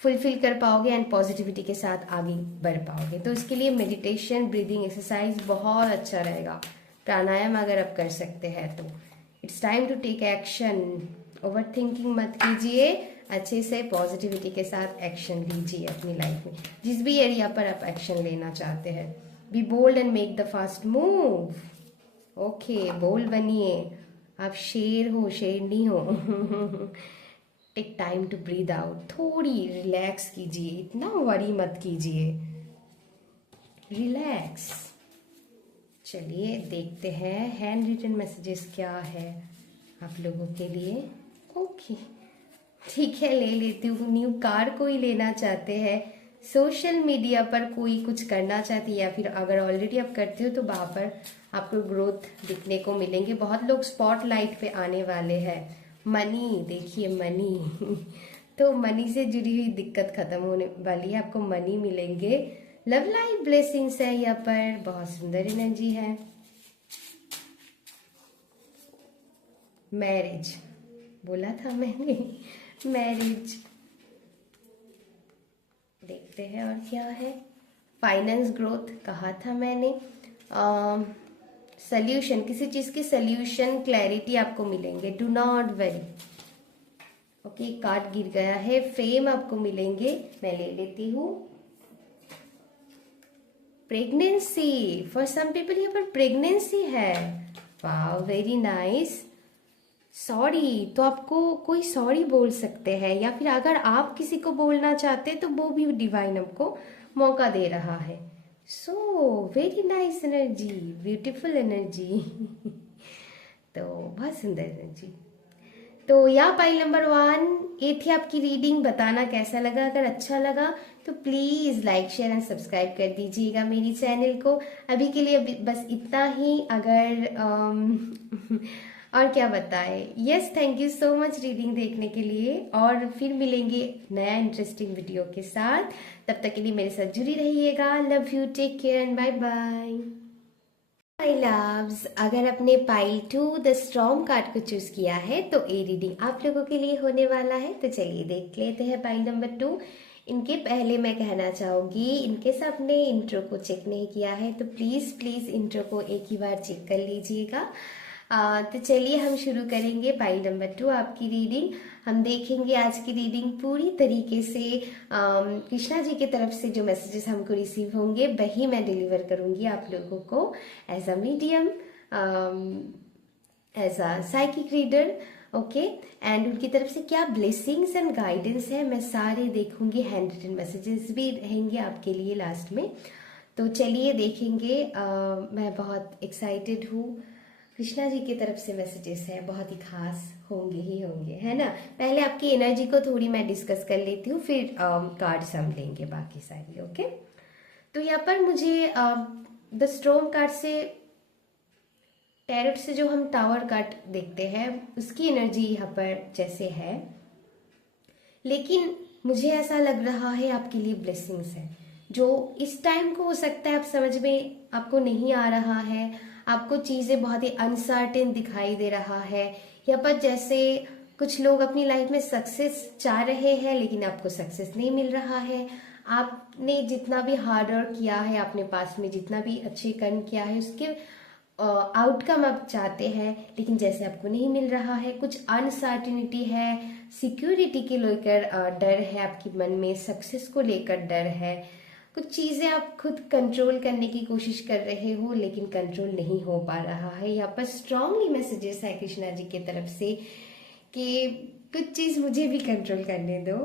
फुलफिल कर पाओगे एंड पॉजिटिविटी के साथ आगे बढ़ पाओगे। तो इसके लिए मेडिटेशन, ब्रीदिंग एक्सरसाइज बहुत अच्छा रहेगा। प्राणायाम अगर आप कर सकते हैं तो it's time to take action. Over thinking मत कीजिए, अच्छे से पॉजिटिविटी के साथ एक्शन लीजिए अपनी लाइफ में, जिस भी एरिया पर आप एक्शन लेना चाहते हैं। Be bold and make the fast move. Okay, bold बनिए, आप शेर हो, शेरनी हो। Take time to breathe out, थोड़ी रिलैक्स कीजिए, इतना वरी मत कीजिए, रिलैक्स। चलिए देखते हैं हैंड रिटन मैसेजेस क्या है आप लोगों के लिए। ओके, ठीक है, ले लेती हूँ। न्यू कार कोई लेना चाहते हैं, सोशल मीडिया पर कोई कुछ करना चाहती है, या फिर अगर ऑलरेडी आप करते हो तो वहाँ पर आपको ग्रोथ दिखने को मिलेंगे। बहुत लोग स्पॉटलाइट पे आने वाले हैं। मनी, देखिए मनी। तो मनी से जुड़ी हुई दिक्कत खत्म होने वाली है, आपको मनी मिलेंगे। लव लाइफ ब्लेसिंग्स है यहाँ पर, बहुत सुंदर एनर्जी है। मैरिज बोला था मैंने, मैरिज। देखते हैं और क्या है। फाइनेंस ग्रोथ कहा था मैंने। सल्यूशन, किसी चीज के सल्यूशन, क्लैरिटी आपको मिलेंगे। Do not worry. Okay, card गिर गया है। फेम आपको मिलेंगे, मैं ले लेती हूँ। प्रेगनेंसी, फॉर सम पीपल यहाँ पर प्रेगनेंसी है। वाह, वेरी नाइस। सॉरी, तो आपको कोई सॉरी बोल सकते हैं, या फिर अगर आप किसी को बोलना चाहते हैं तो वो भी डिवाइन आपको मौका दे रहा है। So very nice energy, beautiful energy. तो बहुत सुंदर एनर्जी। तो या पाइल नंबर 1, ये थी आपकी रीडिंग। बताना कैसा लगा। अगर अच्छा लगा तो please like, share and subscribe कर दीजिएगा मेरी चैनल को। अभी के लिए बस इतना ही। अगर और क्या बताए। Yes, thank you so much reading देखने के लिए, और फिर मिलेंगे नया इंटरेस्टिंग वीडियो के साथ। तब तक के लिए मेरे साथ जुड़ी रहिएगा। Love you, take care and bye bye. My loves, अगर आपने पाइल 2 द स्टॉर्म कार्ड को चूज किया है तो ये रीडिंग आप लोगों के लिए होने वाला है। तो चलिए देख लेते हैं पाइल नंबर 2। इनके पहले मैं कहना चाहूंगी, इनकेस आपने इंट्रो को चेक नहीं किया है तो प्लीज प्लीज इंट्रो को एक ही बार चेक कर लीजिएगा। तो चलिए हम शुरू करेंगे पाइल नंबर 2 आपकी रीडिंग। हम देखेंगे आज की रीडिंग पूरी तरीके से कृष्णा जी की तरफ से जो मैसेजेस हमको रिसीव होंगे वही मैं डिलीवर करूंगी आप लोगों को as a medium, as a psychic reader. Okay, and उनकी तरफ से क्या ब्लेसिंग्स एंड गाइडेंस है मैं सारे देखूंगी। हैंड रिटन मैसेजेस भी रहेंगे आपके लिए लास्ट में। तो चलिए देखेंगे। मैं बहुत एक्साइटेड हूँ कृष्णा जी की तरफ से मैसेजेस है, बहुत ही खास होंगे ही होंगे, है ना। पहले आपकी एनर्जी को थोड़ी मैं डिस्कस कर लेती हूँ, फिर कार्ड्स हम लेंगे बाकी सारी। ओके, तो यहाँ पर मुझे द स्ट्रॉन्ग कार्ड से, टैरोट से जो हम टावर कार्ड देखते हैं उसकी एनर्जी यहाँ पर जैसे है, लेकिन मुझे ऐसा लग रहा है आपके लिए ब्लेसिंग्स है जो इस टाइम को हो सकता है आप समझ में आपको नहीं आ रहा है, आपको चीजें बहुत ही अनसर्टेन दिखाई दे रहा है। यहाँ पर जैसे कुछ लोग अपनी लाइफ में सक्सेस चाह रहे हैं लेकिन आपको सक्सेस नहीं मिल रहा है। आपने जितना भी हार्ड वर्क किया है, आपने पास में जितना भी अच्छे कर्म किया है उसके आउटकम आप चाहते हैं, लेकिन जैसे आपको नहीं मिल रहा है, कुछ अनसर्टिनिटी है, सिक्योरिटी के लेकर डर है आपके मन में, सक्सेस को लेकर डर है, कुछ चीजें आप खुद कंट्रोल करने की कोशिश कर रहे हो लेकिन कंट्रोल नहीं हो पा रहा है। यहाँ पर स्ट्रांगली मैसेजेस है कृष्णा जी की तरफ से कि कुछ चीज मुझे भी कंट्रोल करने दो,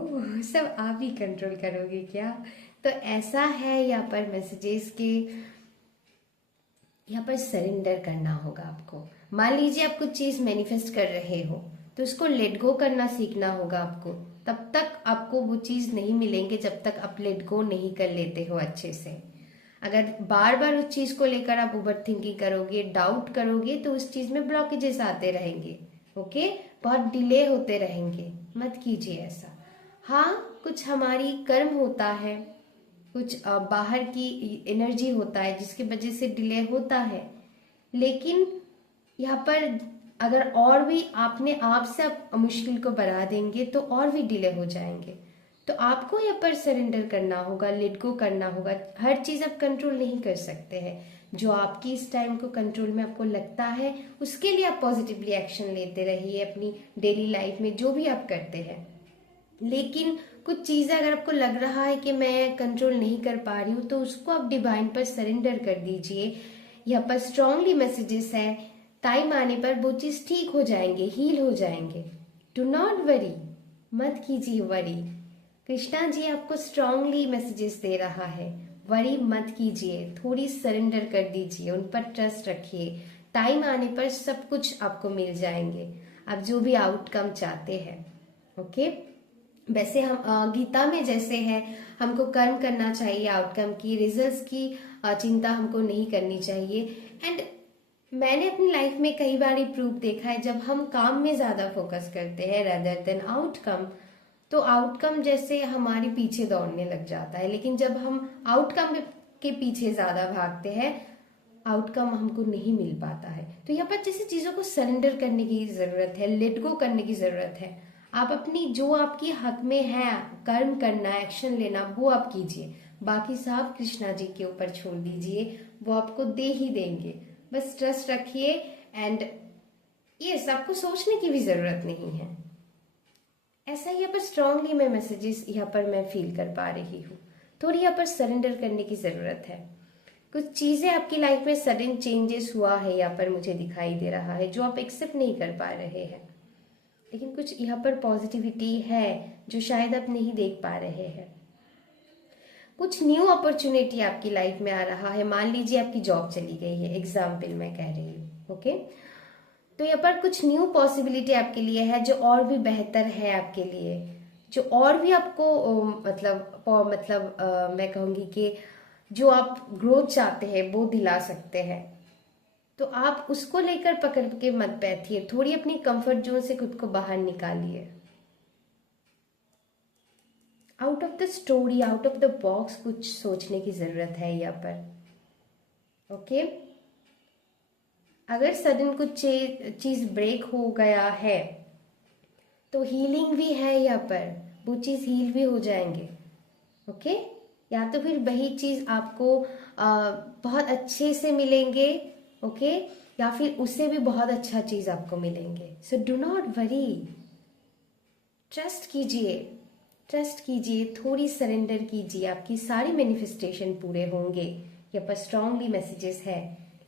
सब आप ही कंट्रोल करोगे क्या। तो ऐसा है यहाँ पर मैसेजेस के, यहाँ पर सरेंडर करना होगा आपको। मान लीजिए आप कुछ चीज मैनिफेस्ट कर रहे हो तो उसको लेट गो करना सीखना होगा आपको। तब तक आपको वो चीज नहीं मिलेंगे जब तक आप लेट गो नहीं कर लेते हो अच्छे से। अगर बार बार उस चीज को लेकर आप ओवर थिंकिंग करोगे, डाउट करोगे, तो उस चीज में ब्लॉकेजेस आते रहेंगे। ओके, बहुत डिले होते रहेंगे, मत कीजिए ऐसा। हाँ, कुछ हमारी कर्म होता है, कुछ बाहर की एनर्जी होता है जिसकी वजह से डिले होता है, लेकिन यहाँ पर अगर और भी आपने आप से आप मुश्किल को बढ़ा देंगे तो और भी डिले हो जाएंगे। तो आपको यहाँ पर सरेंडर करना होगा, लेट गो करना होगा। हर चीज आप कंट्रोल नहीं कर सकते हैं, जो आपकी इस टाइम को कंट्रोल में आपको लगता है उसके लिए आप पॉजिटिवली एक्शन लेते रहिए अपनी डेली लाइफ में जो भी आप करते हैं। लेकिन कुछ चीजें अगर आपको लग रहा है कि मैं कंट्रोल नहीं कर पा रही हूँ तो उसको आप डिवाइन पर सरेंडर कर दीजिए। यहाँ पर स्ट्रांगली मैसेजेस है, टाइम आने पर वो चीज ठीक हो जाएंगे, हील हो जाएंगे। डू नॉट वरी, मत कीजिए वरी। कृष्णा जी आपको स्ट्रांगली मैसेजेस दे रहा है, वरी मत कीजिए, थोड़ी सरेंडर कर दीजिए, उन पर ट्रस्ट रखिए। टाइम आने पर सब कुछ आपको मिल जाएंगे, आप जो भी आउटकम चाहते हैं। ओके, वैसे हम गीता में जैसे है, हमको कर्म करना चाहिए, आउटकम की, रिजल्ट्स की चिंता हमको नहीं करनी चाहिए। एंड मैंने अपनी लाइफ में कई बार प्रूफ देखा है, जब हम काम में ज्यादा फोकस करते हैं रेदर देन आउटकम, तो आउटकम जैसे हमारे पीछे दौड़ने लग जाता है। लेकिन जब हम आउटकम के पीछे ज्यादा भागते हैं, आउटकम हमको नहीं मिल पाता है। तो यहाँ पर जैसे चीजों को सरेंडर करने की जरूरत है, लेट गो करने की जरूरत है। आप अपनी जो आपकी हक में है कर्म करना, एक्शन लेना, वो आप कीजिए। बाकी सब कृष्णा जी के ऊपर छोड़ दीजिए, वो आपको दे ही देंगे। बस ट्रस्ट रखिए। एंड ये आपको सोचने की भी जरूरत नहीं है। ऐसा यहाँ पर स्ट्रांगली मैं मैसेजेस यहाँ पर मैं फील कर पा रही हूँ। थोड़ी यहाँ पर सरेंडर करने की जरूरत है। कुछ चीजें आपकी लाइफ में सडन चेंजेस हुआ है यहाँ पर मुझे दिखाई दे रहा है, जो आप एक्सेप्ट नहीं कर पा रहे हैं। लेकिन कुछ यहाँ पर पॉजिटिविटी है जो शायद आप नहीं देख पा रहे हैं। कुछ न्यू अपॉर्चुनिटी आपकी लाइफ में आ रहा है। मान लीजिए आपकी जॉब चली गई है, एग्जाम्पल मैं कह रही हूँ। ओके, तो यहाँ पर कुछ न्यू पॉसिबिलिटी आपके लिए है जो और भी बेहतर है आपके लिए, जो और भी आपको मैं कहूँगी कि जो आप ग्रोथ चाहते हैं वो दिला सकते हैं। तो आप उसको लेकर पकड़ के मत बैठिए, थोड़ी अपनी कंफर्ट जोन से खुद को बाहर निकालिए। Out of the story, out of the box कुछ सोचने की जरूरत है यहाँ पर। ओके, अगर सडन कुछ चीज ब्रेक हो गया है तो हीलिंग भी है यहाँ पर, वो चीज हील भी हो जाएंगे। ओके, या तो फिर वही चीज आपको बहुत अच्छे से मिलेंगे। ओके, या फिर उससे भी बहुत अच्छा चीज आपको मिलेंगे। सो डू नॉट वरी, ट्रस्ट कीजिए, ट्रस्ट कीजिए, थोड़ी सरेंडर कीजिए, आपकी सारी मैनिफेस्टेशन पूरे होंगे। यहाँ पर स्ट्रांगली मैसेजेस है,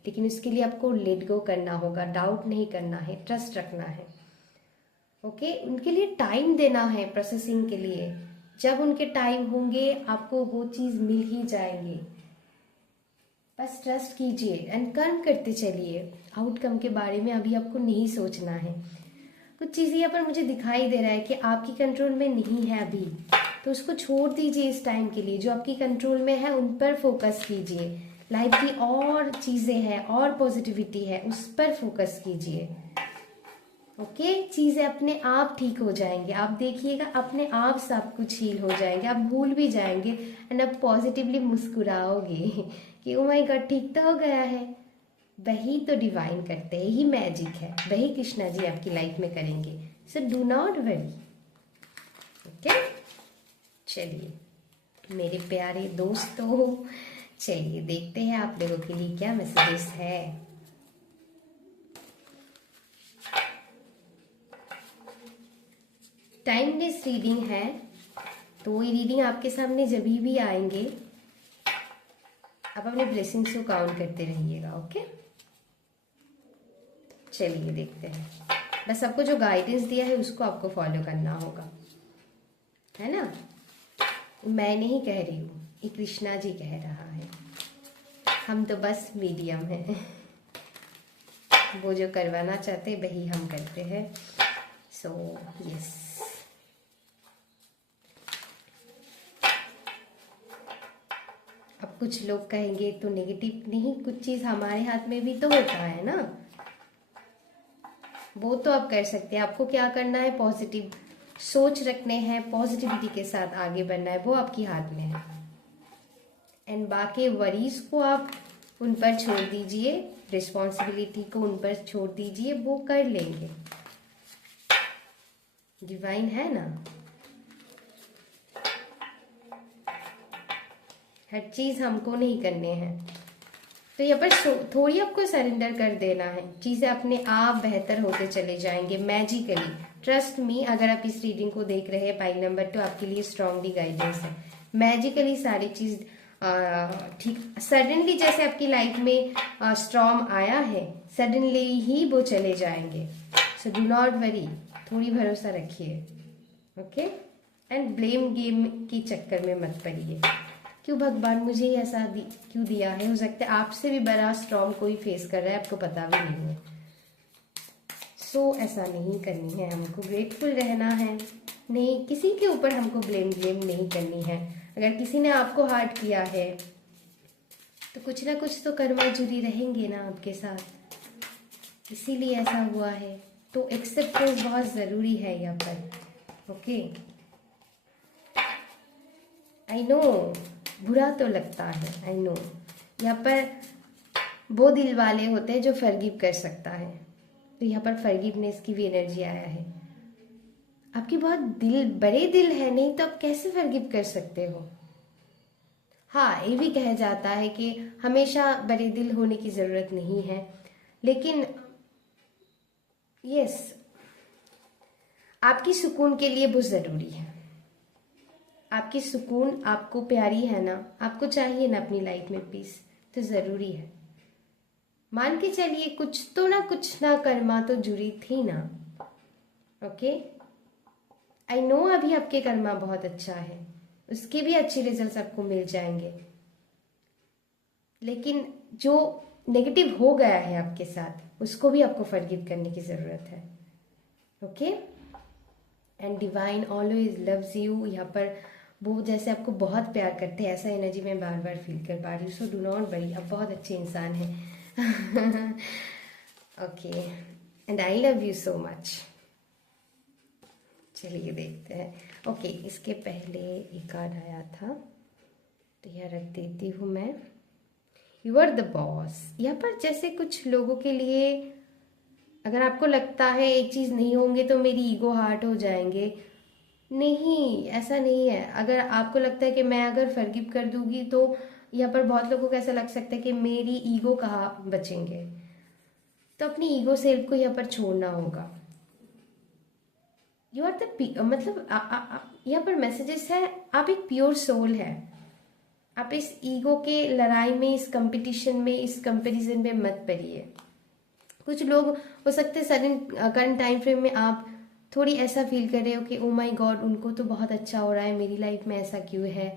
लेकिन उसके लिए आपको लेट गो करना होगा, डाउट नहीं करना है, ट्रस्ट रखना है। ओके, उनके लिए टाइम देना है प्रोसेसिंग के लिए। जब उनके टाइम होंगे आपको वो चीज मिल ही जाएंगे। बस ट्रस्ट कीजिए एंड कर्म करते चलिए। आउटकम के बारे में अभी आपको नहीं सोचना है। कुछ चीज़ें यहाँ पर मुझे दिखाई दे रहा है कि आपकी कंट्रोल में नहीं है अभी, तो उसको छोड़ दीजिए इस टाइम के लिए। जो आपकी कंट्रोल में है उन पर फोकस कीजिए। लाइफ की और चीज़ें हैं और पॉजिटिविटी है, उस पर फोकस कीजिए। ओके, चीज़ें अपने आप ठीक हो जाएंगे। आप देखिएगा अपने आप सब कुछ हील हो जाएंगे, आप भूल भी जाएंगे एंड आप पॉजिटिवली मुस्कुराओगे कि ओ माय गॉड ठीक तो हो गया है। वही तो डिवाइन करते हैं, यही मैजिक है, वही कृष्णा जी आपकी लाइफ में करेंगे। सो डू नॉट वरी। ओके, चलिए मेरे प्यारे दोस्तों, चलिए देखते हैं आप लोगों के लिए क्या मैसेजेस है। टाइमलेस रीडिंग है, तो ये रीडिंग आपके सामने जब भी आएंगे आप अपने ब्लेसिंग्स को काउंट करते रहिएगा। ओके, चलिए देखते हैं। बस आपको जो गाइडेंस दिया है उसको आपको फॉलो करना होगा, है ना। मैं नहीं कह रही हूँ, ये कृष्णा जी कह रहा है। हम तो बस मीडियम हैं, वो जो करवाना चाहते वही हम करते हैं। सो यस, अब कुछ लोग कहेंगे तो नेगेटिव नहीं, कुछ चीज़ हमारे हाथ में भी तो होता है ना, वो तो आप कर सकते हैं। आपको क्या करना है, पॉजिटिव सोच रखने हैं, पॉजिटिविटी के साथ आगे बढ़ना है, वो आपके हाथ में है। एंड बाकी वरीज को आप उन पर छोड़ दीजिए, रिस्पॉन्सिबिलिटी को उन पर छोड़ दीजिए, वो कर लेंगे। डिवाइन है ना, हर चीज हमको नहीं करने हैं, तो यहाँ पर थोड़ी आपको सरेंडर कर देना है। चीजें अपने आप बेहतर होते चले जाएंगे मैजिकली। ट्रस्ट मी, अगर आप इस रीडिंग को देख रहे हैं पाइल नंबर, तो आपके लिए स्ट्रांगली गाइडेंस है। मैजिकली सारी चीज ठीक, सडनली जैसे आपकी लाइफ में स्टॉर्म आया है, सडनली ही वो चले जाएंगे। सो डू नॉट वरी, थोड़ी भरोसा रखिए। ओके, एंड ब्लेम गेम के चक्कर में मत पड़िए। क्यों भगवान मुझे ऐसा क्यों दिया है, हो सकता है आपसे भी बड़ा स्टॉर्म कोई फेस कर रहा है, आपको पता भी नहीं है। सो ऐसा नहीं करनी है, हमको ग्रेटफुल रहना है। नहीं, किसी के ऊपर हमको ब्लेम नहीं करनी है। अगर किसी ने आपको हर्ट किया है तो कुछ ना कुछ तो कर्मा जुड़ी रहेंगे ना आपके साथ, इसीलिए ऐसा हुआ है। तो एक्सेप्टेंस बहुत ज़रूरी है यहाँ पर। ओके, आई नो बुरा तो लगता है, आई नो। यहाँ पर वो दिल वाले होते हैं जो फॉरगिव कर सकता है, तो यहाँ पर फॉरगिवनेस की भी एनर्जी आया है। आपकी बहुत बड़े दिल है, नहीं तो आप कैसे फॉरगिव कर सकते हो। हाँ, ये भी कहा जाता है कि हमेशा बड़े दिल होने की ज़रूरत नहीं है, लेकिन यस, आपकी सुकून के लिए वो ज़रूरी है। आपकी सुकून आपको प्यारी है ना, आपको चाहिए ना अपनी लाइफ में पीस, तो ज़रूरी है। मान के चलिए कुछ ना कर्मा तो जुड़ी थी ना। ओके, आई नो अभी आपके कर्मा बहुत अच्छा है, उसके भी अच्छे रिजल्ट्स आपको मिल जाएंगे, लेकिन जो नेगेटिव हो गया है आपके साथ उसको भी आपको फॉरगिव करने की ज़रूरत है। Okay, and divine always loves you. यहाँ पर वो जैसे आपको बहुत प्यार करते हैं, ऐसा एनर्जी मैं बार बार फील कर पा रही हूँ। सो डू नॉट वरी, आप बहुत अच्छे इंसान हैं। Okay, and I love you so much. चलिए देखते हैं। ओके, इसके पहले एक कार्ड आया था, तो यह रख देती हूँ मैं। You are the boss. यहाँ पर जैसे कुछ लोगों के लिए अगर आपको लगता है एक चीज़ नहीं होंगे तो मेरी ईगो हार्ट हो जाएंगे, नहीं, ऐसा नहीं है। अगर आपको लगता है कि मैं अगर फॉरगिव कर दूंगी तो यहाँ पर बहुत लोगों को ऐसा लग सकता है कि मेरी ईगो कहाँ बचेंगे, तो अपनी ईगो सेल्फ को यहाँ पर छोड़ना होगा। यू आर द मतलब यहाँ पर मैसेजेस है, आप एक प्योर सोल है। आप इस ईगो के लड़ाई में, इस कंपटीशन में, इस कंपैरिजन में मत पड़िए। कुछ लोग हो सकते हैं सडन करंट टाइम फ्रेम में आप थोड़ी ऐसा फील कर रहे हो कि ओ माय गॉड उनको तो बहुत अच्छा हो रहा है, मेरी लाइफ में ऐसा क्यों है।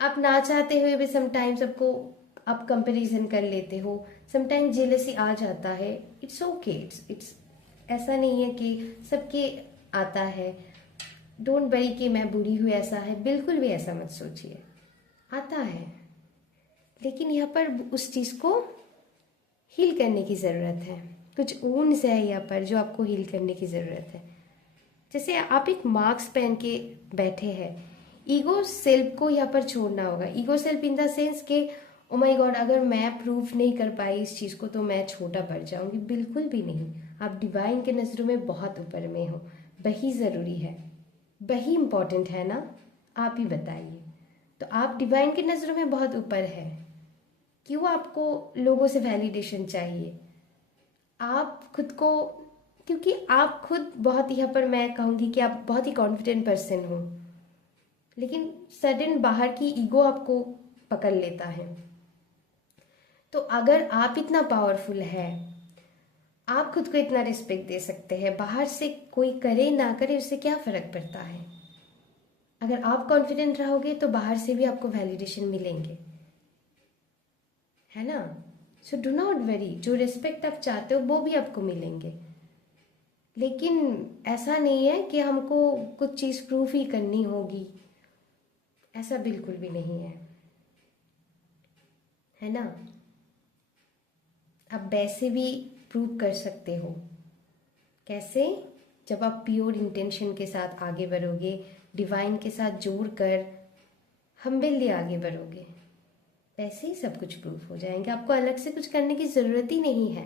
आप ना चाहते हुए भी समटाइम्स आपको आप कंपैरिजन कर लेते हो, समटाइम जेलसी आ जाता है, इट्स ओके, इट्स ऐसा नहीं है कि सबके आता है। डोंट वरी कि मैं बुरी हूँ ऐसा है, बिल्कुल भी ऐसा मत सोचिए, आता है। लेकिन यहाँ पर उस चीज़ को हील करने की ज़रूरत है। कुछ ऊन्स है यहाँ पर जो आपको हील करने की ज़रूरत है। जैसे आप एक मास्क पहन के बैठे हैं, ईगो सेल्फ को यहाँ पर छोड़ना होगा। Ego self in the sense के ओ माय गॉड, अगर मैं प्रूफ नहीं कर पाई इस चीज़ को तो मैं छोटा पड़ जाऊंगी, बिल्कुल भी नहीं। आप डिवाइन के नज़रों में बहुत ऊपर में हो, वही ज़रूरी है, वही इम्पोर्टेंट है ना, आप ही बताइए। तो आप डिवाइन की नज़रों में बहुत ऊपर है, क्यों आपको लोगों से वैलिडेशन चाहिए? आप खुद को, क्योंकि आप खुद बहुत, यहाँ पर मैं कहूँगी कि आप बहुत ही कॉन्फिडेंट पर्सन हो, लेकिन सडन बाहर की ईगो आपको पकड़ लेता है। तो अगर आप इतना पावरफुल है, आप खुद को इतना रिस्पेक्ट दे सकते हैं, बाहर से कोई करे ना करे उससे क्या फर्क पड़ता है? अगर आप कॉन्फिडेंट रहोगे तो बाहर से भी आपको वैलिडेशन मिलेंगे, है ना। सो डू नॉट वरी, जो रिस्पेक्ट आप चाहते हो वो भी आपको मिलेंगे। लेकिन ऐसा नहीं है कि हमको कुछ चीज़ प्रूफ ही करनी होगी, ऐसा बिल्कुल भी नहीं है ना। आप वैसे भी प्रूव कर सकते हो। कैसे? जब आप प्योर इंटेंशन के साथ आगे बढ़ोगे, डिवाइन के साथ जोड़कर हम्बली आगे बढ़ोगे, वैसे ही सब कुछ प्रूफ हो जाएंगे। आपको अलग से कुछ करने की ज़रूरत ही नहीं है।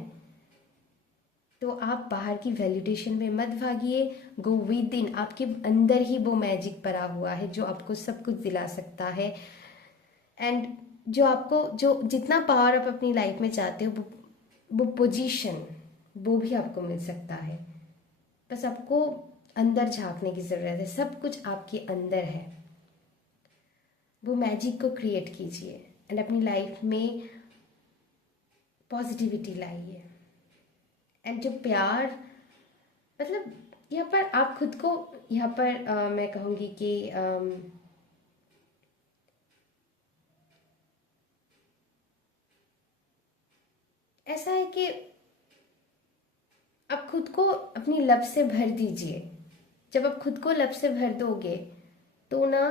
तो आप बाहर की वैलिडेशन में मत भागिए, गो विद इन। आपके अंदर ही वो मैजिक पड़ा हुआ है जो आपको सब कुछ दिला सकता है। एंड जो आपको, जो जितना पावर आप अपनी लाइफ में चाहते हो, वो पोजीशन, वो भी आपको मिल सकता है। बस आपको अंदर झांकने की ज़रूरत है, सब कुछ आपके अंदर है। वो मैजिक को क्रिएट कीजिए एंड अपनी लाइफ में पॉजिटिविटी लाइए। एंड जो प्यार, मतलब यहाँ पर आप खुद को, यहाँ पर मैं कहूँगी कि ऐसा है कि आप खुद को अपनी लब से भर दीजिए। जब आप खुद को लब से भर दोगे तो ना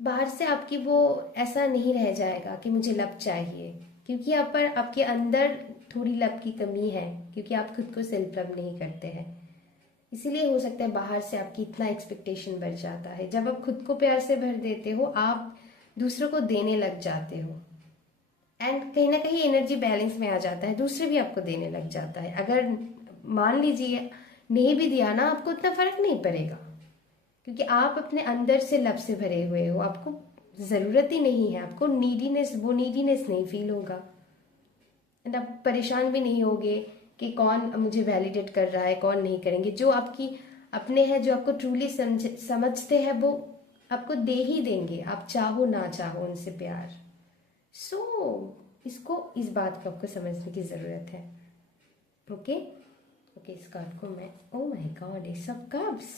बाहर से आपकी वो ऐसा नहीं रह जाएगा कि मुझे लब चाहिए, क्योंकि यहाँ पर आपके अंदर थोड़ी लब की कमी है, क्योंकि आप खुद को सेल्फ लव नहीं करते हैं। इसीलिए हो सकता है बाहर से आपकी इतना एक्सपेक्टेशन बढ़ जाता है। जब आप खुद को प्यार से भर देते हो, आप दूसरों को देने लग जाते हो एंड कहीं ना कहीं एनर्जी बैलेंस में आ जाता है, दूसरे भी आपको देने लग जाता है। अगर मान लीजिए नहीं भी दिया ना, आपको इतना फर्क नहीं पड़ेगा, क्योंकि आप अपने अंदर से लब से भरे हुए हो। आपको ज़रूरत ही नहीं है, आपको नीडीनेस, वो नीडीनेस नहीं फील होगा एंड आप परेशान भी नहीं होगे कि कौन मुझे वैलिडेट कर रहा है, कौन नहीं करेंगे। जो आपकी अपने हैं, जो आपको ट्रूली समझते हैं, वो आपको दे ही देंगे, आप चाहो ना चाहो उनसे प्यार। सो इसको, इस बात को आपको समझने की ज़रूरत है। ओके ओके, इस कार्ड को मैं, ओ माय गॉड, ये सब कब्स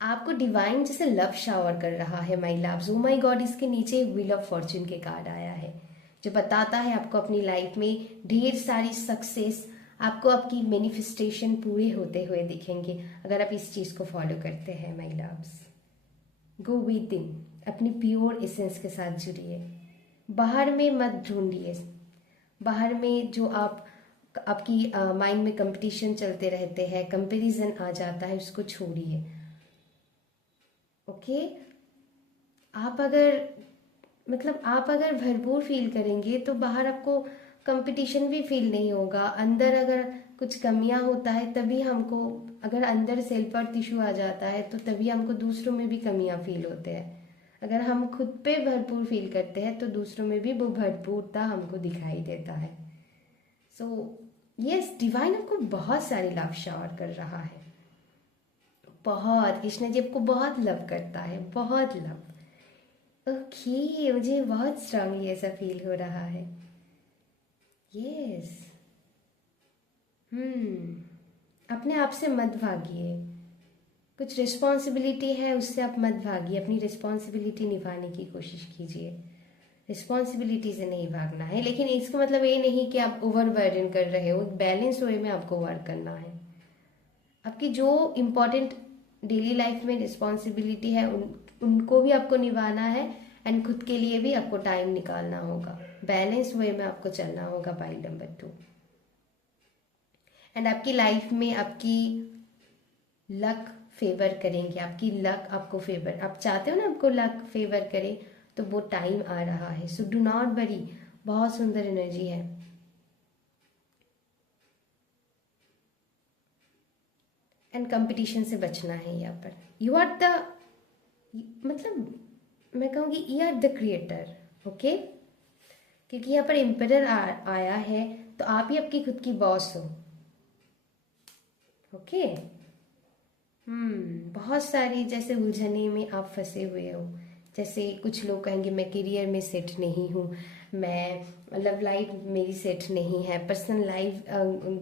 आपको डिवाइन जैसे लव शावर कर रहा है my loves. Oh my God, इसके नीचे व्हील ऑफ फॉर्च्यून के कार्ड आया है जो बताता है आपको अपनी लाइफ में ढेर सारी सक्सेस, आपको आपकी मैनिफेस्टेशन पूरे होते हुए दिखेंगे अगर आप इस चीज़ को फॉलो करते हैं माय लव्स। गो विद इन, अपनी प्योर एसेंस के साथ जुड़िए, बाहर में मत ढूंढिए। बाहर में जो आपकी माइंड में कंपटीशन चलते रहते हैं, कंपैरिजन आ जाता है, उसको छोड़िए। ओके, आप अगर, मतलब आप अगर भरपूर फील करेंगे तो बाहर आपको कंपटीशन भी फील नहीं होगा। अंदर अगर कुछ कमियां होता है तभी हमको, अगर अंदर सेल्फ वर्थ इशू आ जाता है तो तभी हमको दूसरों में भी कमियां फील होते हैं। अगर हम खुद पे भरपूर फील करते हैं तो दूसरों में भी वो भरपूरता हमको दिखाई देता है। सो यस, डिवाइन आपको बहुत सारी लव शावर कर रहा है, बहुत। कृष्ण जी आपको बहुत लव करता है, बहुत लव। ओके, मुझे बहुत स्ट्रांगली ऐसा फील हो रहा है। यस, अपने आप से मत भागिए। कुछ रिस्पॉन्सिबिलिटी है, उससे आप मत भागिए, अपनी रिस्पॉन्सिबिलिटी निभाने की कोशिश कीजिए। रिस्पॉन्सिबिलिटी से नहीं भागना है, लेकिन इसका मतलब ये नहीं कि आप ओवरबर्डन कर रहे हो। बैलेंस वे में आपको वर्क करना है। आपकी जो इम्पोर्टेंट डेली लाइफ में रिस्पॉन्सिबिलिटी है उनको भी आपको निभाना है, एंड खुद के लिए भी आपको टाइम निकालना होगा। बैलेंस वे में आपको चलना होगा। Point number 2। एंड आपकी लाइफ में आपकी लक फेवर करेंगे। आपकी लक आपको फेवर, आप चाहते हो ना आपको लक फेवर करे, तो वो टाइम आ रहा है। सो डू नॉट वरी। बहुत सुंदर एनर्जी है। एंड कंपटीशन से बचना है यहाँ पर। यू आर द, मतलब मैं कहूँगी you are the creator. Okay, क्योंकि यहाँ पर एम्परर आया है, तो आप ही आपकी खुद की बॉस हो। ओके। बहुत सारी जैसे उलझने में आप फंसे हुए हो। जैसे कुछ लोग कहेंगे मैं करियर में सेट नहीं हूँ, मैं लव लाइफ मेरी सेट नहीं है, पर्सनल लाइफ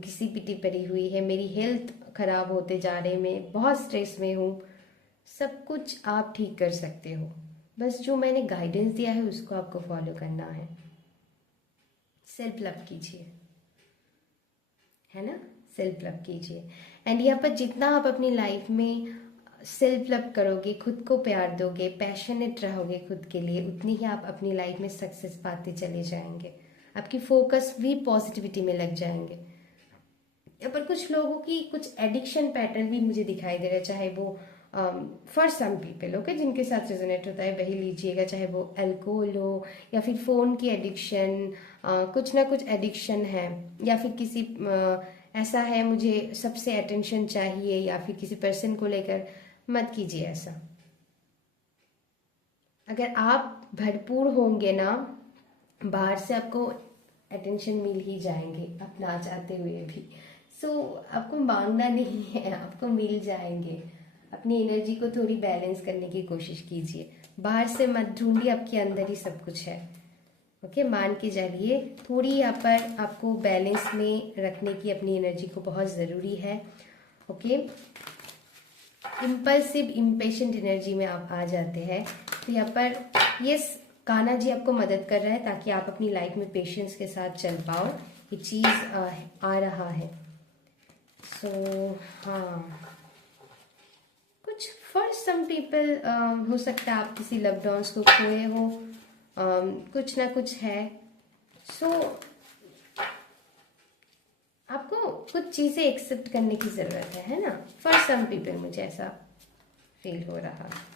किसी पिटी पड़ी हुई है, मेरी हेल्थ खराब होते जा रहे, मैं बहुत स्ट्रेस में हूँ। सब कुछ आप ठीक कर सकते हो। बस जो मैंने गाइडेंस दिया है उसको आपको फॉलो करना है। सेल्फ लव कीजिए, है ना। सेल्फ लव कीजिए। एंड यहाँ पर जितना आप अपनी लाइफ में सेल्फ लव करोगे, खुद को प्यार दोगे, पैशनेट रहोगे खुद के लिए, उतनी ही आप अपनी लाइफ में सक्सेस पाते चले जाएंगे। आपकी फोकस भी पॉजिटिविटी में लग जाएंगे। यहाँ पर कुछ लोगों की कुछ एडिक्शन पैटर्न भी मुझे दिखाई दे रहा है, चाहे वो फॉर सम पीपल, ओके, जिनके साथ रेजोनेट होता है वही लीजिएगा, चाहे वो अल्कोहल हो या फिर फ़ोन की एडिक्शन, कुछ ना कुछ एडिक्शन है, या फिर किसी ऐसा है मुझे सबसे अटेंशन चाहिए, या फिर किसी पर्सन को लेकर। मत कीजिए ऐसा। अगर आप भरपूर होंगे ना, बाहर से आपको अटेंशन मिल ही जाएंगे, आप ना चाहते हुए भी। सो आपको मांगना नहीं है, आपको मिल जाएंगे। अपनी एनर्जी को थोड़ी बैलेंस करने की कोशिश कीजिए। बाहर से मत ढूंढिए, आपके अंदर ही सब कुछ है। ओके, मान के चलिए। थोड़ी यहाँ पर आपको बैलेंस में रखने की अपनी एनर्जी को बहुत ज़रूरी है। ओके, इम्पल्सिव इम्पेशेंट एनर्जी में आप आ जाते हैं, तो यहाँ पर ये कान्हा जी आपको मदद कर रहा है ताकि आप अपनी लाइफ में पेशेंस के साथ चल पाओ। ये चीज़ आ रहा है। सो हाँ, कुछ फॉर सम पीपल हो सकता है आप किसी लव्ड वंस को खोए हो, कुछ ना कुछ है। सो आपको कुछ चीज़ें एक्सेप्ट करने की ज़रूरत है ना। फॉर सम पीपल मुझे ऐसा फील हो रहा है।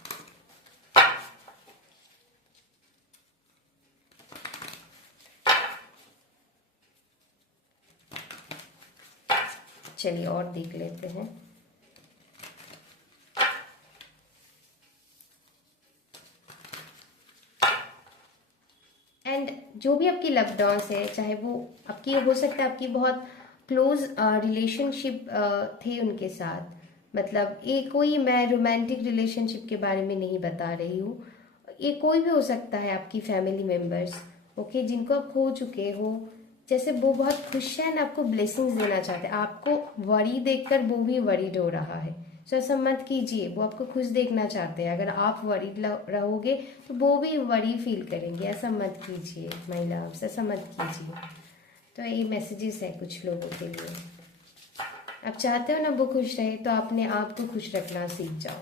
चलिए और देख लेते हैं। एंड जो भी आपकी लव्ड वंस है, चाहे वो आपकी हो सकता है आपकी बहुत क्लोज रिलेशनशिप थे उनके साथ, मतलब ये कोई मैं रोमांटिक रिलेशनशिप के बारे में नहीं बता रही हूँ, ये कोई भी हो सकता है आपकी फैमिली मेम्बर्स, ओके, जिनको आप खो चुके हो। जैसे वो बहुत खुश है ना, आपको ब्लेसिंग्स देना चाहते हैं, आपको वरी देखकर वो भी वरीड हो रहा है। सो ऐसा मत कीजिए, वो आपको खुश देखना चाहते हैं। अगर आप वरीड रहोगे तो वो भी वरी फील करेंगे। ऐसा मत कीजिए माय लव्स, ऐसा मत कीजिए। तो ये मैसेजेस है कुछ लोगों के लिए। आप चाहते हो ना वो खुश रहे, तो अपने आप को खुश रखना सीख जाओ,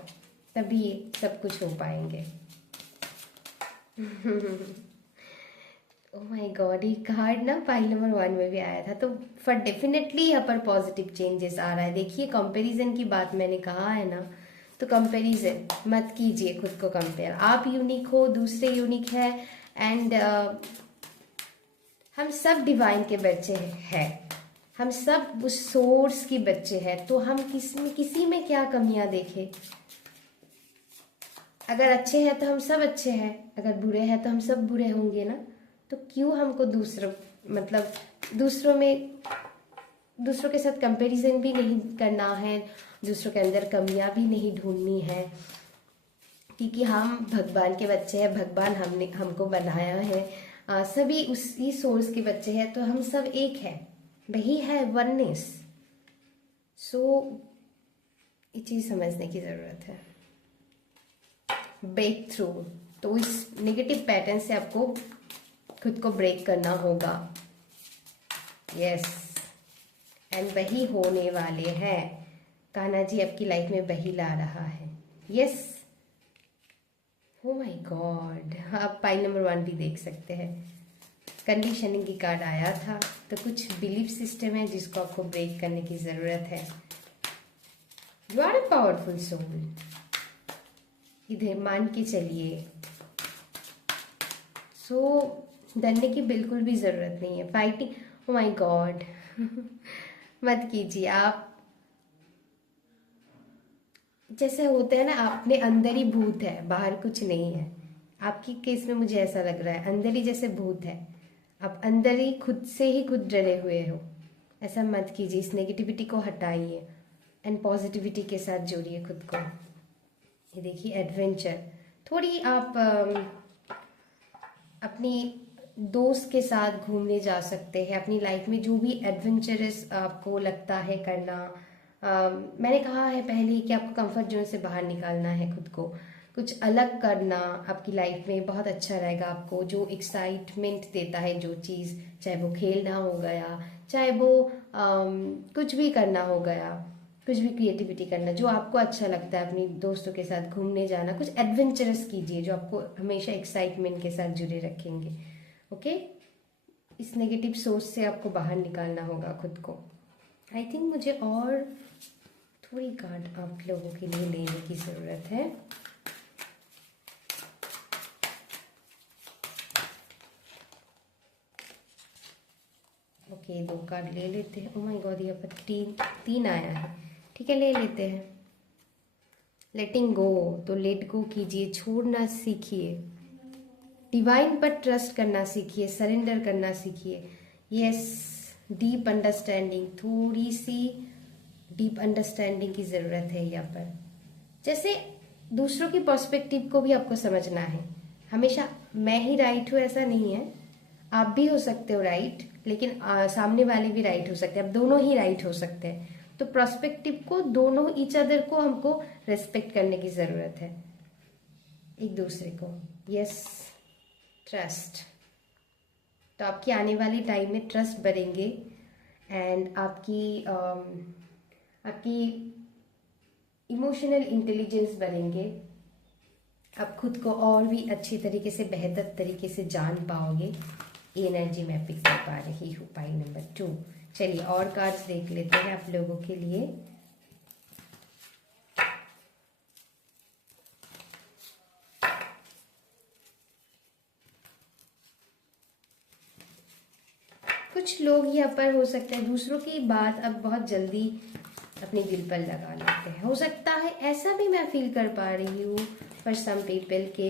तभी सब कुछ हो पाएंगे। ओह माय गॉड, ये कार्ड ना फाइल नंबर 1 में भी आया था, तो फॉर डेफिनेटली यहाँ पर पॉजिटिव चेंजेस आ रहा है। देखिए, कंपैरिजन की बात मैंने कहा है ना, तो कंपैरिजन मत कीजिए, खुद को कंपेयर। आप यूनिक हो, दूसरे यूनिक है, एंड हम सब डिवाइन के बच्चे हैं, हम सब उस सोर्स के बच्चे हैं। तो हम किसी में क्या कमियां देखें? अगर अच्छे हैं तो हम सब अच्छे हैं, अगर बुरे हैं तो हम सब बुरे होंगे ना। तो क्यों हमको दूसरों के साथ कंपैरिजन भी नहीं करना है, दूसरों के अंदर कमियां भी नहीं ढूंढनी है, क्योंकि हम भगवान के बच्चे हैं, भगवान हमको बनाया है, सभी उसी सोर्स के बच्चे हैं, तो हम सब एक हैं, वही है वननेस। सो ये चीज़ समझने की ज़रूरत है। ब्रेक थ्रू, तो इस नेगेटिव पैटर्न से आपको खुद को ब्रेक करना होगा। यस, एंड वही होने वाले हैं। कान्हा जी आपकी लाइफ में वही ला रहा है। यस, ओ माय गॉड, आप पाई नंबर 1 भी देख सकते हैं। कंडीशनिंग की कार्ड आया था, तो कुछ बिलीफ सिस्टम है जिसको आपको ब्रेक करने की जरूरत है। You are a powerful soul, इधर मान के चलिए। डरने की बिल्कुल भी जरूरत नहीं है। फाइटिंग, ओ माय गॉड मत कीजिए आप। जैसे होता है ना, अपने अंदर ही भूत है, बाहर कुछ नहीं है। आपकी केस में मुझे ऐसा लग रहा है, अंदर ही जैसे भूत है, आप अंदर ही खुद से ही खुद डरे हुए हो। ऐसा मत कीजिए, इस नेगेटिविटी को हटाइए एंड पॉजिटिविटी के साथ जोड़िए खुद को। ये देखिए एडवेंचर, थोड़ी आप अपनी दोस्त के साथ घूमने जा सकते हैं। अपनी लाइफ में जो भी एडवेंचरस आपको लगता है करना, मैंने कहा है पहले ही कि आपको कंफर्ट जोन से बाहर निकालना है, खुद को कुछ अलग करना आपकी लाइफ में बहुत अच्छा रहेगा। आपको जो एक्साइटमेंट देता है जो चीज़, चाहे वो खेलना हो गया, चाहे वो कुछ भी करना हो गया, कुछ भी क्रिएटिविटी करना जो आपको अच्छा लगता है, अपनी दोस्तों के साथ घूमने जाना, कुछ एडवेंचरस कीजिए जो आपको हमेशा एक्साइटमेंट के साथ जुड़े रखेंगे। ओके, इस नेगेटिव सोच से आपको बाहर निकालना होगा खुद को। आई थिंक मुझे और थोड़ी कार्ड आप लोगों के लिए लेने की ज़रूरत है। ओके, 2 कार्ड ले लेते हैं। ओ माय गॉड, यहाँ पर तीन आया है। ठीक है, ले लेते हैं। लेटिंग गो, तो लेट गो कीजिए, छोड़ना सीखिए, डिवाइन पर ट्रस्ट करना सीखिए, सरेंडर करना सीखिए। यस, डीप अंडरस्टैंडिंग, थोड़ी सी डीप अंडरस्टैंडिंग की ज़रूरत है यहाँ पर। जैसे दूसरों की पर्सपेक्टिव को भी आपको समझना है। हमेशा मैं ही राइट हूँ ऐसा नहीं है, आप भी हो सकते हो राइट, लेकिन सामने वाले भी राइट हो सकते हैं, आप दोनों ही राइट हो सकते हैं। तो पर्सपेक्टिव को, दोनों ईच अदर को हमको रेस्पेक्ट करने की ज़रूरत है, एक दूसरे को। यस, ट्रस्ट, तो आपकी आने वाली टाइम में ट्रस्ट बढ़ेंगे एंड आपकी इमोशनल इंटेलिजेंस बढ़ेंगे। आप खुद को और भी अच्छी तरीके से, बेहतर तरीके से जान पाओगे। एनर्जी मैं पिक कर पा रही हूँ, पाई नंबर 2। चलिए और कार्ड्स देख लेते हैं आप लोगों के लिए। कुछ लोग यहाँ पर हो सकता है दूसरों की बात अब बहुत जल्दी अपने दिल पर लगा लेते हैं। हो सकता है ऐसा भी मैं फील कर पा रही हूँ फॉर सम पीपल के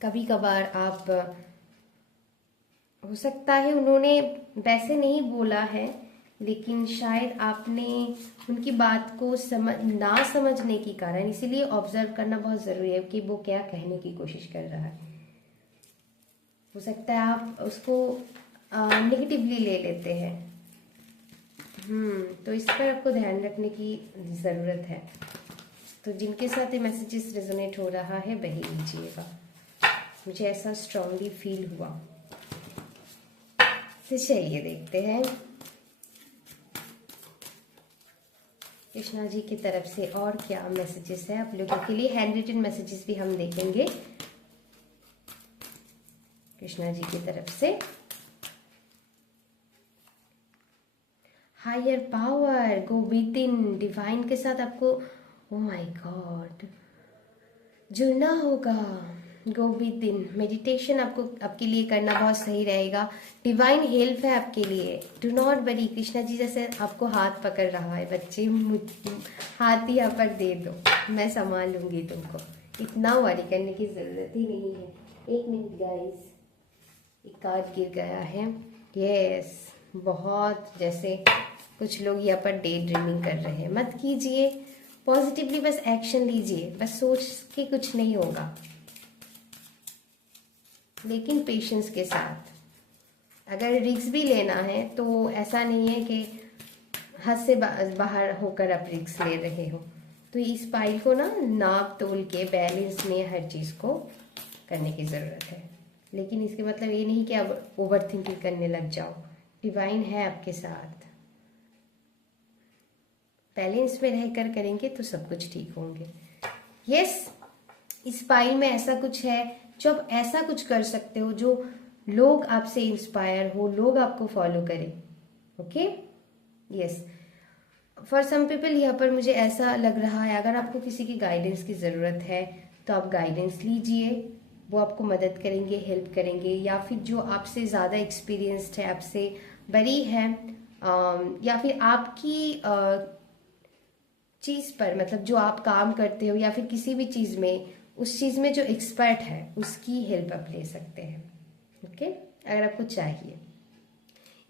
कभी कभार आप, हो सकता है उन्होंने वैसे नहीं बोला है, लेकिन शायद आपने उनकी बात को ना समझने के कारण, इसीलिए ऑब्जर्व करना बहुत ज़रूरी है कि वो क्या कहने की कोशिश कर रहा है। हो सकता है आप उसको नेगेटिवली ले लेते हैं। तो इस पर आपको ध्यान रखने की ज़रूरत है। तो जिनके साथ ये मैसेजेस रेजोनेट हो रहा है वही लीजिएगा, मुझे ऐसा स्ट्रांगली फील हुआ। तो चलिए देखते हैं कृष्णा जी की तरफ से और क्या मैसेजेस है आप लोगों के लिए। हैंड रिटन मैसेजेस भी हम देखेंगे कृष्णा जी की तरफ से। Higher power, go within divine, डिवाइन के साथ आपको, ओ माय गॉड, जुड़ना होगा। गो विद इन, मेडिटेशन आपके लिए करना बहुत सही रहेगा। डिवाइन हेल्प है आपके लिए, डू नॉट वरी। कृष्णा जी जैसे आपको हाथ पकड़ रहा है, बच्चे हाथ ही यहाँ पर दे दो, मैं संभाल लूंगी तुमको, इतना वरी करने की जरूरत ही नहीं है। 1 मिनट गाइस, एक कार्ड गिर गया है। यस, बहुत, जैसे कुछ लोग यहाँ पर डे ड्रीमिंग कर रहे हैं, मत कीजिए, पॉजिटिवली बस एक्शन लीजिए, बस सोच के कुछ नहीं होगा, लेकिन पेशेंस के साथ। अगर रिस्क भी लेना है तो ऐसा नहीं है कि हद से बाहर होकर आप रिस्क ले रहे हो। तो इस पाइल को ना नाप तोल के बैलेंस में हर चीज़ को करने की ज़रूरत है। लेकिन इसके मतलब ये नहीं कि आप ओवर थिंकिंग करने लग जाओ। डिवाइन है आपके साथ, बैलेंस में रहकर करेंगे तो सब कुछ ठीक होंगे। यस, इस पाइल में ऐसा कुछ है जो आप ऐसा कुछ कर सकते हो जो लोग आपसे इंस्पायर हो, लोग आपको फॉलो करें। Okay, yes, for some people यहाँ पर मुझे ऐसा लग रहा है, अगर आपको किसी की गाइडेंस की ज़रूरत है तो आप गाइडेंस लीजिए, वो आपको मदद करेंगे, हेल्प करेंगे। या फिर जो आपसे ज़्यादा एक्सपीरियंस्ड है, आपसे बड़ी है, या फिर आपकी चीज़ पर, मतलब जो आप काम करते हो या फिर किसी भी चीज़ में, उस चीज़ में जो एक्सपर्ट है उसकी हेल्प आप ले सकते हैं। ओके, अगर आपको चाहिए।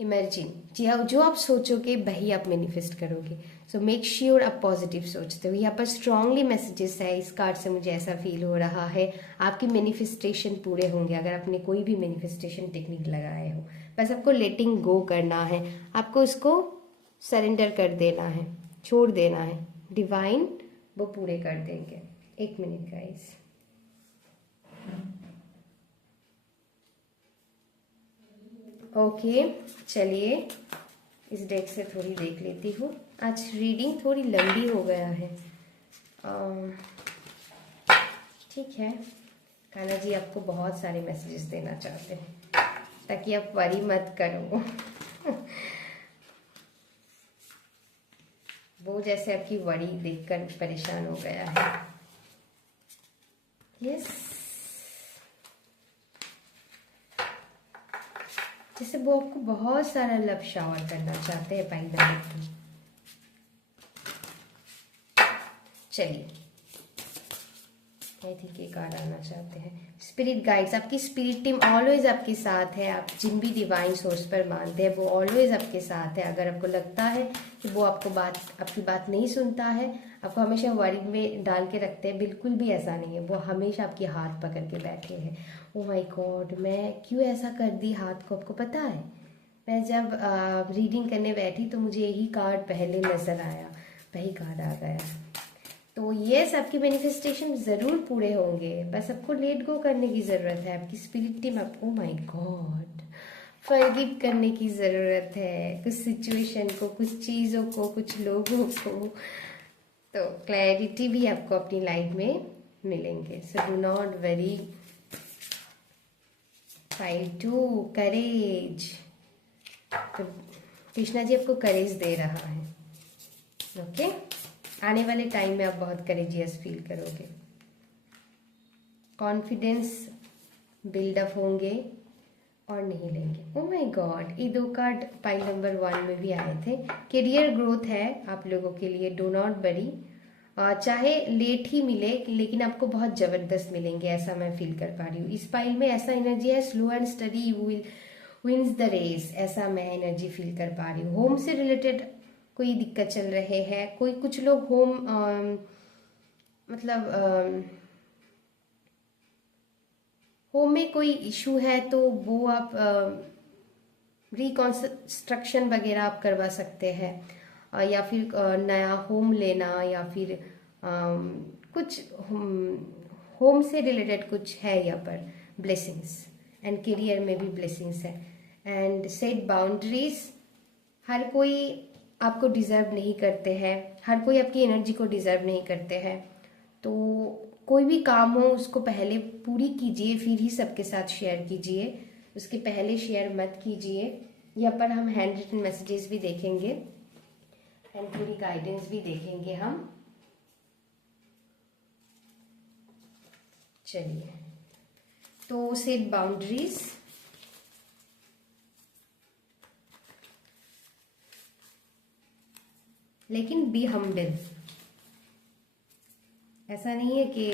इमेजिन, जी हाँ, जो आप सोचोगे वही आप मैनिफेस्ट करोगे। सो मेक श्योर आप पॉजिटिव सोचते हो। यहाँ पर स्ट्रांगली मैसेजेस है, इस कार्ड से मुझे ऐसा फील हो रहा है आपकी मैनिफेस्टेशन पूरे होंगे अगर आपने कोई भी मैनिफेस्टेशन टेक्निक लगाए हो। बस आपको लेटिंग गो करना है, आपको उसको सरेंडर कर देना है, छोड़ देना है, डिवाइन वो पूरे कर देंगे। एक मिनट गाइस। ओके, चलिए इस डेक से थोड़ी देख लेती हूँ। आज रीडिंग थोड़ी लंबी हो गया है, ठीक है। कान्हा जी आपको बहुत सारे मैसेजेस देना चाहते हैं ताकि आप वरी मत करो। वो जैसे आपकी वरी देखकर परेशान हो गया है। यस, जैसे वो आपको बहुत सारा लव शावर करना चाहते हैं पाइल नंबर 2। चलिए, आई थिंक ये कार्ड आना चाहते हैं। स्पिरिट गाइड्स, आपकी स्पिरिट टीम ऑलवेज आपके साथ है। आप जिन भी डिवाइन सोर्स पर मानते हैं वो ऑलवेज आपके साथ है। अगर आपको लगता है कि वो आपकी बात नहीं सुनता है, आपको हमेशा वरी में डाल के रखते हैं, बिल्कुल भी ऐसा नहीं है। वो हमेशा आपके हाथ पकड़ के बैठे हैं। ओ माय गॉड, मैं क्यों ऐसा कर दी हाथ को, आपको पता है? मैं जब रीडिंग करने बैठी तो मुझे यही कार्ड पहले नजर आया, वही कार्ड आ गया। तो ये आपके मैनिफेस्टेशन जरूर पूरे होंगे, बस आपको लेट गो करने की जरूरत है। आपकी स्पिरिट टीम आपको, माय गॉड, फॉरगिव करने की जरूरत है कुछ सिचुएशन को, कुछ चीजों को, कुछ लोगों को। तो क्लैरिटी भी आपको अपनी लाइफ में मिलेंगे। सो डू नॉट वेरी। फाइल 2, करेज। तो कृष्णा जी आपको करेज दे रहा है। ओके, आने वाले टाइम में आप बहुत करेजियस फील करोगे, कॉन्फिडेंस बिल्डअप होंगे और नहीं लेंगे। ओ माय गॉड, ये 2 कार्ड पाइल नंबर 1 में भी आए थे। करियर ग्रोथ है आप लोगों के लिए, डो नॉट वरी। चाहे लेट ही मिले लेकिन आपको बहुत जबरदस्त मिलेंगे, ऐसा मैं फील कर पा रही हूँ। इस पाइल में ऐसा एनर्जी है, slow and steady you will wins the race, ऐसा मैं एनर्जी फील कर पा रही हूँ। होम से रिलेटेड कोई दिक्कत चल रहे हैं, कुछ लोग होम मतलब होम में कोई इशू है तो वो आप रिकॉन्स्ट्रक्शन वगैरह आप करवा सकते हैं, या फिर नया होम लेना, या फिर कुछ होम से रिलेटेड कुछ है यहाँ पर। ब्लेसिंग्स एंड करियर में भी ब्लेसिंग्स है। एंड सेट बाउंड्रीज, हर कोई आपको डिजर्व नहीं करते हैं, हर कोई आपकी एनर्जी को डिजर्व नहीं करते हैं। तो कोई भी काम हो उसको पहले पूरी कीजिए, फिर ही सबके साथ शेयर कीजिए, उसके पहले शेयर मत कीजिए। यहाँ पर हम हैंड रिटन मैसेजेस भी देखेंगे एंड थोड़ी गाइडेंस भी देखेंगे हम। चलिए, तो सेट बाउंड्रीज, लेकिन बी हम्बल। ऐसा नहीं है कि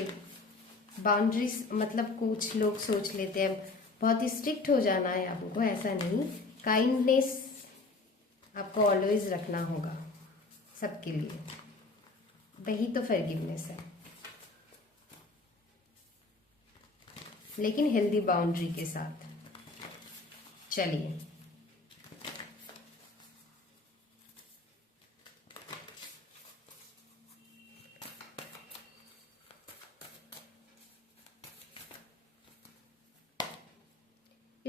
बाउंड्रीज मतलब कुछ लोग सोच लेते हैं बहुत ही स्ट्रिक्ट हो जाना है आपको, ऐसा नहीं। काइंडनेस आपको ऑलवेज रखना होगा सबके लिए, वही तो फॉरगिवनेस है, लेकिन हेल्दी बाउंड्री के साथ। चलिए,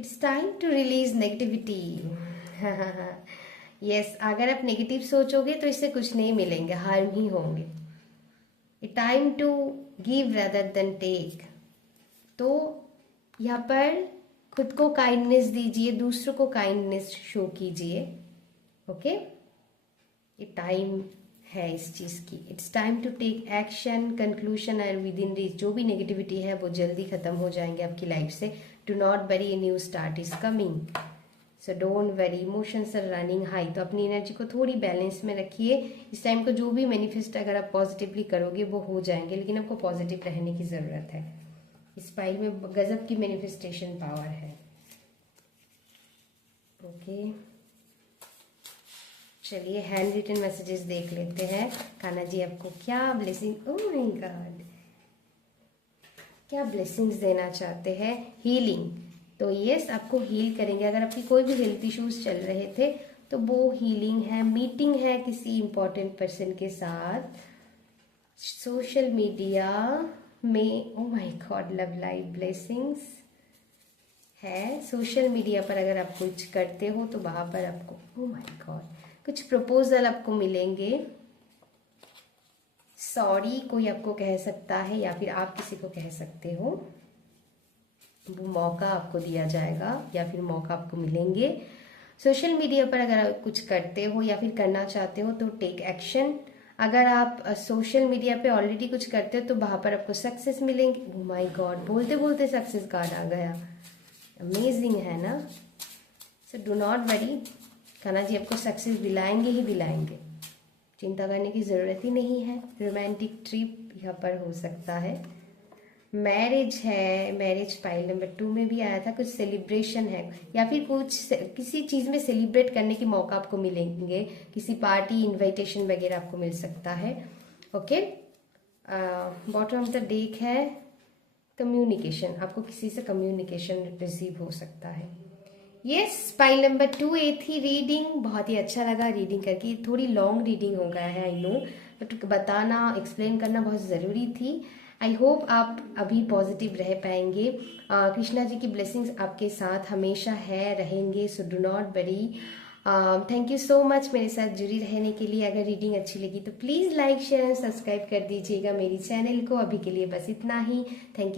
it's time to release negativity. Yes, अगर आप नेगेटिव सोचोगे तो इससे कुछ नहीं मिलेंगे, हार्म ही होंगे। Time to give rather than take. तो यहाँ पर खुद को काइंडनेस दीजिए, दूसरों को काइंडनेस शो कीजिए। ओके, ये टाइम है इस चीज की। It's time to take action, conclusion और विद इन रीच। जो भी नेगेटिविटी है वो जल्दी खत्म हो जाएंगे आपकी लाइफ से। Do not worry, a new start is coming, so don't worry. Emotions are running high, तो अपनी एनर्जी को थोड़ी बैलेंस में रखिए। इस टाइम को जो भी मैनिफेस्ट अगर आप पॉजिटिवली करोगे वो हो जाएंगे, लेकिन आपको पॉजिटिव रहने की जरूरत है। इस फाइल में गजब की मैनिफेस्टेशन पावर है। ओके, चलिए हैंड रिटन मैसेजेस देख लेते हैं। कान्हा जी आपको क्या ब्लेसिंग, ओह माय गॉड, क्या ब्लेसिंग्स देना चाहते हैं? हीलिंग, तो यस आपको हील करेंगे। अगर आपकी कोई भी हेल्थ इश्यूज चल रहे थे तो वो हीलिंग है। मीटिंग है किसी इंपॉर्टेंट पर्सन के साथ। सोशल मीडिया में, oh my God, love life blessings है। सोशल मीडिया पर अगर आप कुछ करते हो तो वहां पर आपको, ओह माय गॉड, कुछ प्रपोजल आपको मिलेंगे। सॉरी कोई आपको कह सकता है या फिर आप किसी को कह सकते हो। वो मौका आपको दिया जाएगा या फिर मौका आपको मिलेंगे। सोशल मीडिया पर अगर आप कुछ करते हो या फिर करना चाहते हो तो टेक एक्शन। अगर आप सोशल मीडिया पे ऑलरेडी कुछ करते हो तो वहां पर आपको सक्सेस मिलेंगे। ओह माय गॉड, बोलते बोलते सक्सेस कार्ड आ गया, अमेजिंग है ना। So do not worry, Kanha ji आपको सक्सेस दिलाएंगे ही दिलाएंगे, चिंता करने की ज़रूरत ही नहीं है। रोमांटिक ट्रिप यहाँ पर हो सकता है। मैरिज है, मैरिज फाइल नंबर 2 में भी आया था। कुछ सेलिब्रेशन है या फिर कुछ किसी चीज़ में सेलिब्रेट करने की मौका आपको मिलेंगे। किसी पार्टी इनविटेशन वगैरह आपको मिल सकता है। Okay, bottom of the deck है कम्युनिकेशन, आपको किसी से कम्युनिकेशन रिसीव हो सकता है। यस, फाइल नंबर 2 ए थी रीडिंग। बहुत ही अच्छा लगा रीडिंग करके। थोड़ी लॉन्ग रीडिंग हो गया है, आई नो, बट बताना, एक्सप्लेन करना बहुत ज़रूरी थी। आई होप आप अभी पॉजिटिव रह पाएंगे। कृष्णा जी की ब्लेसिंग्स आपके साथ हमेशा है, रहेंगे। सो do not worry. Thank you so much मेरे साथ जुड़ी रहने के लिए। अगर रीडिंग अच्छी लगी तो please like share and subscribe कर दीजिएगा मेरी चैनल को। अभी के लिए बस इतना ही। Thank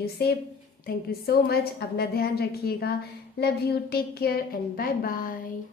you so much. अपना ध्यान रखिएगा। Love you, take care and bye bye.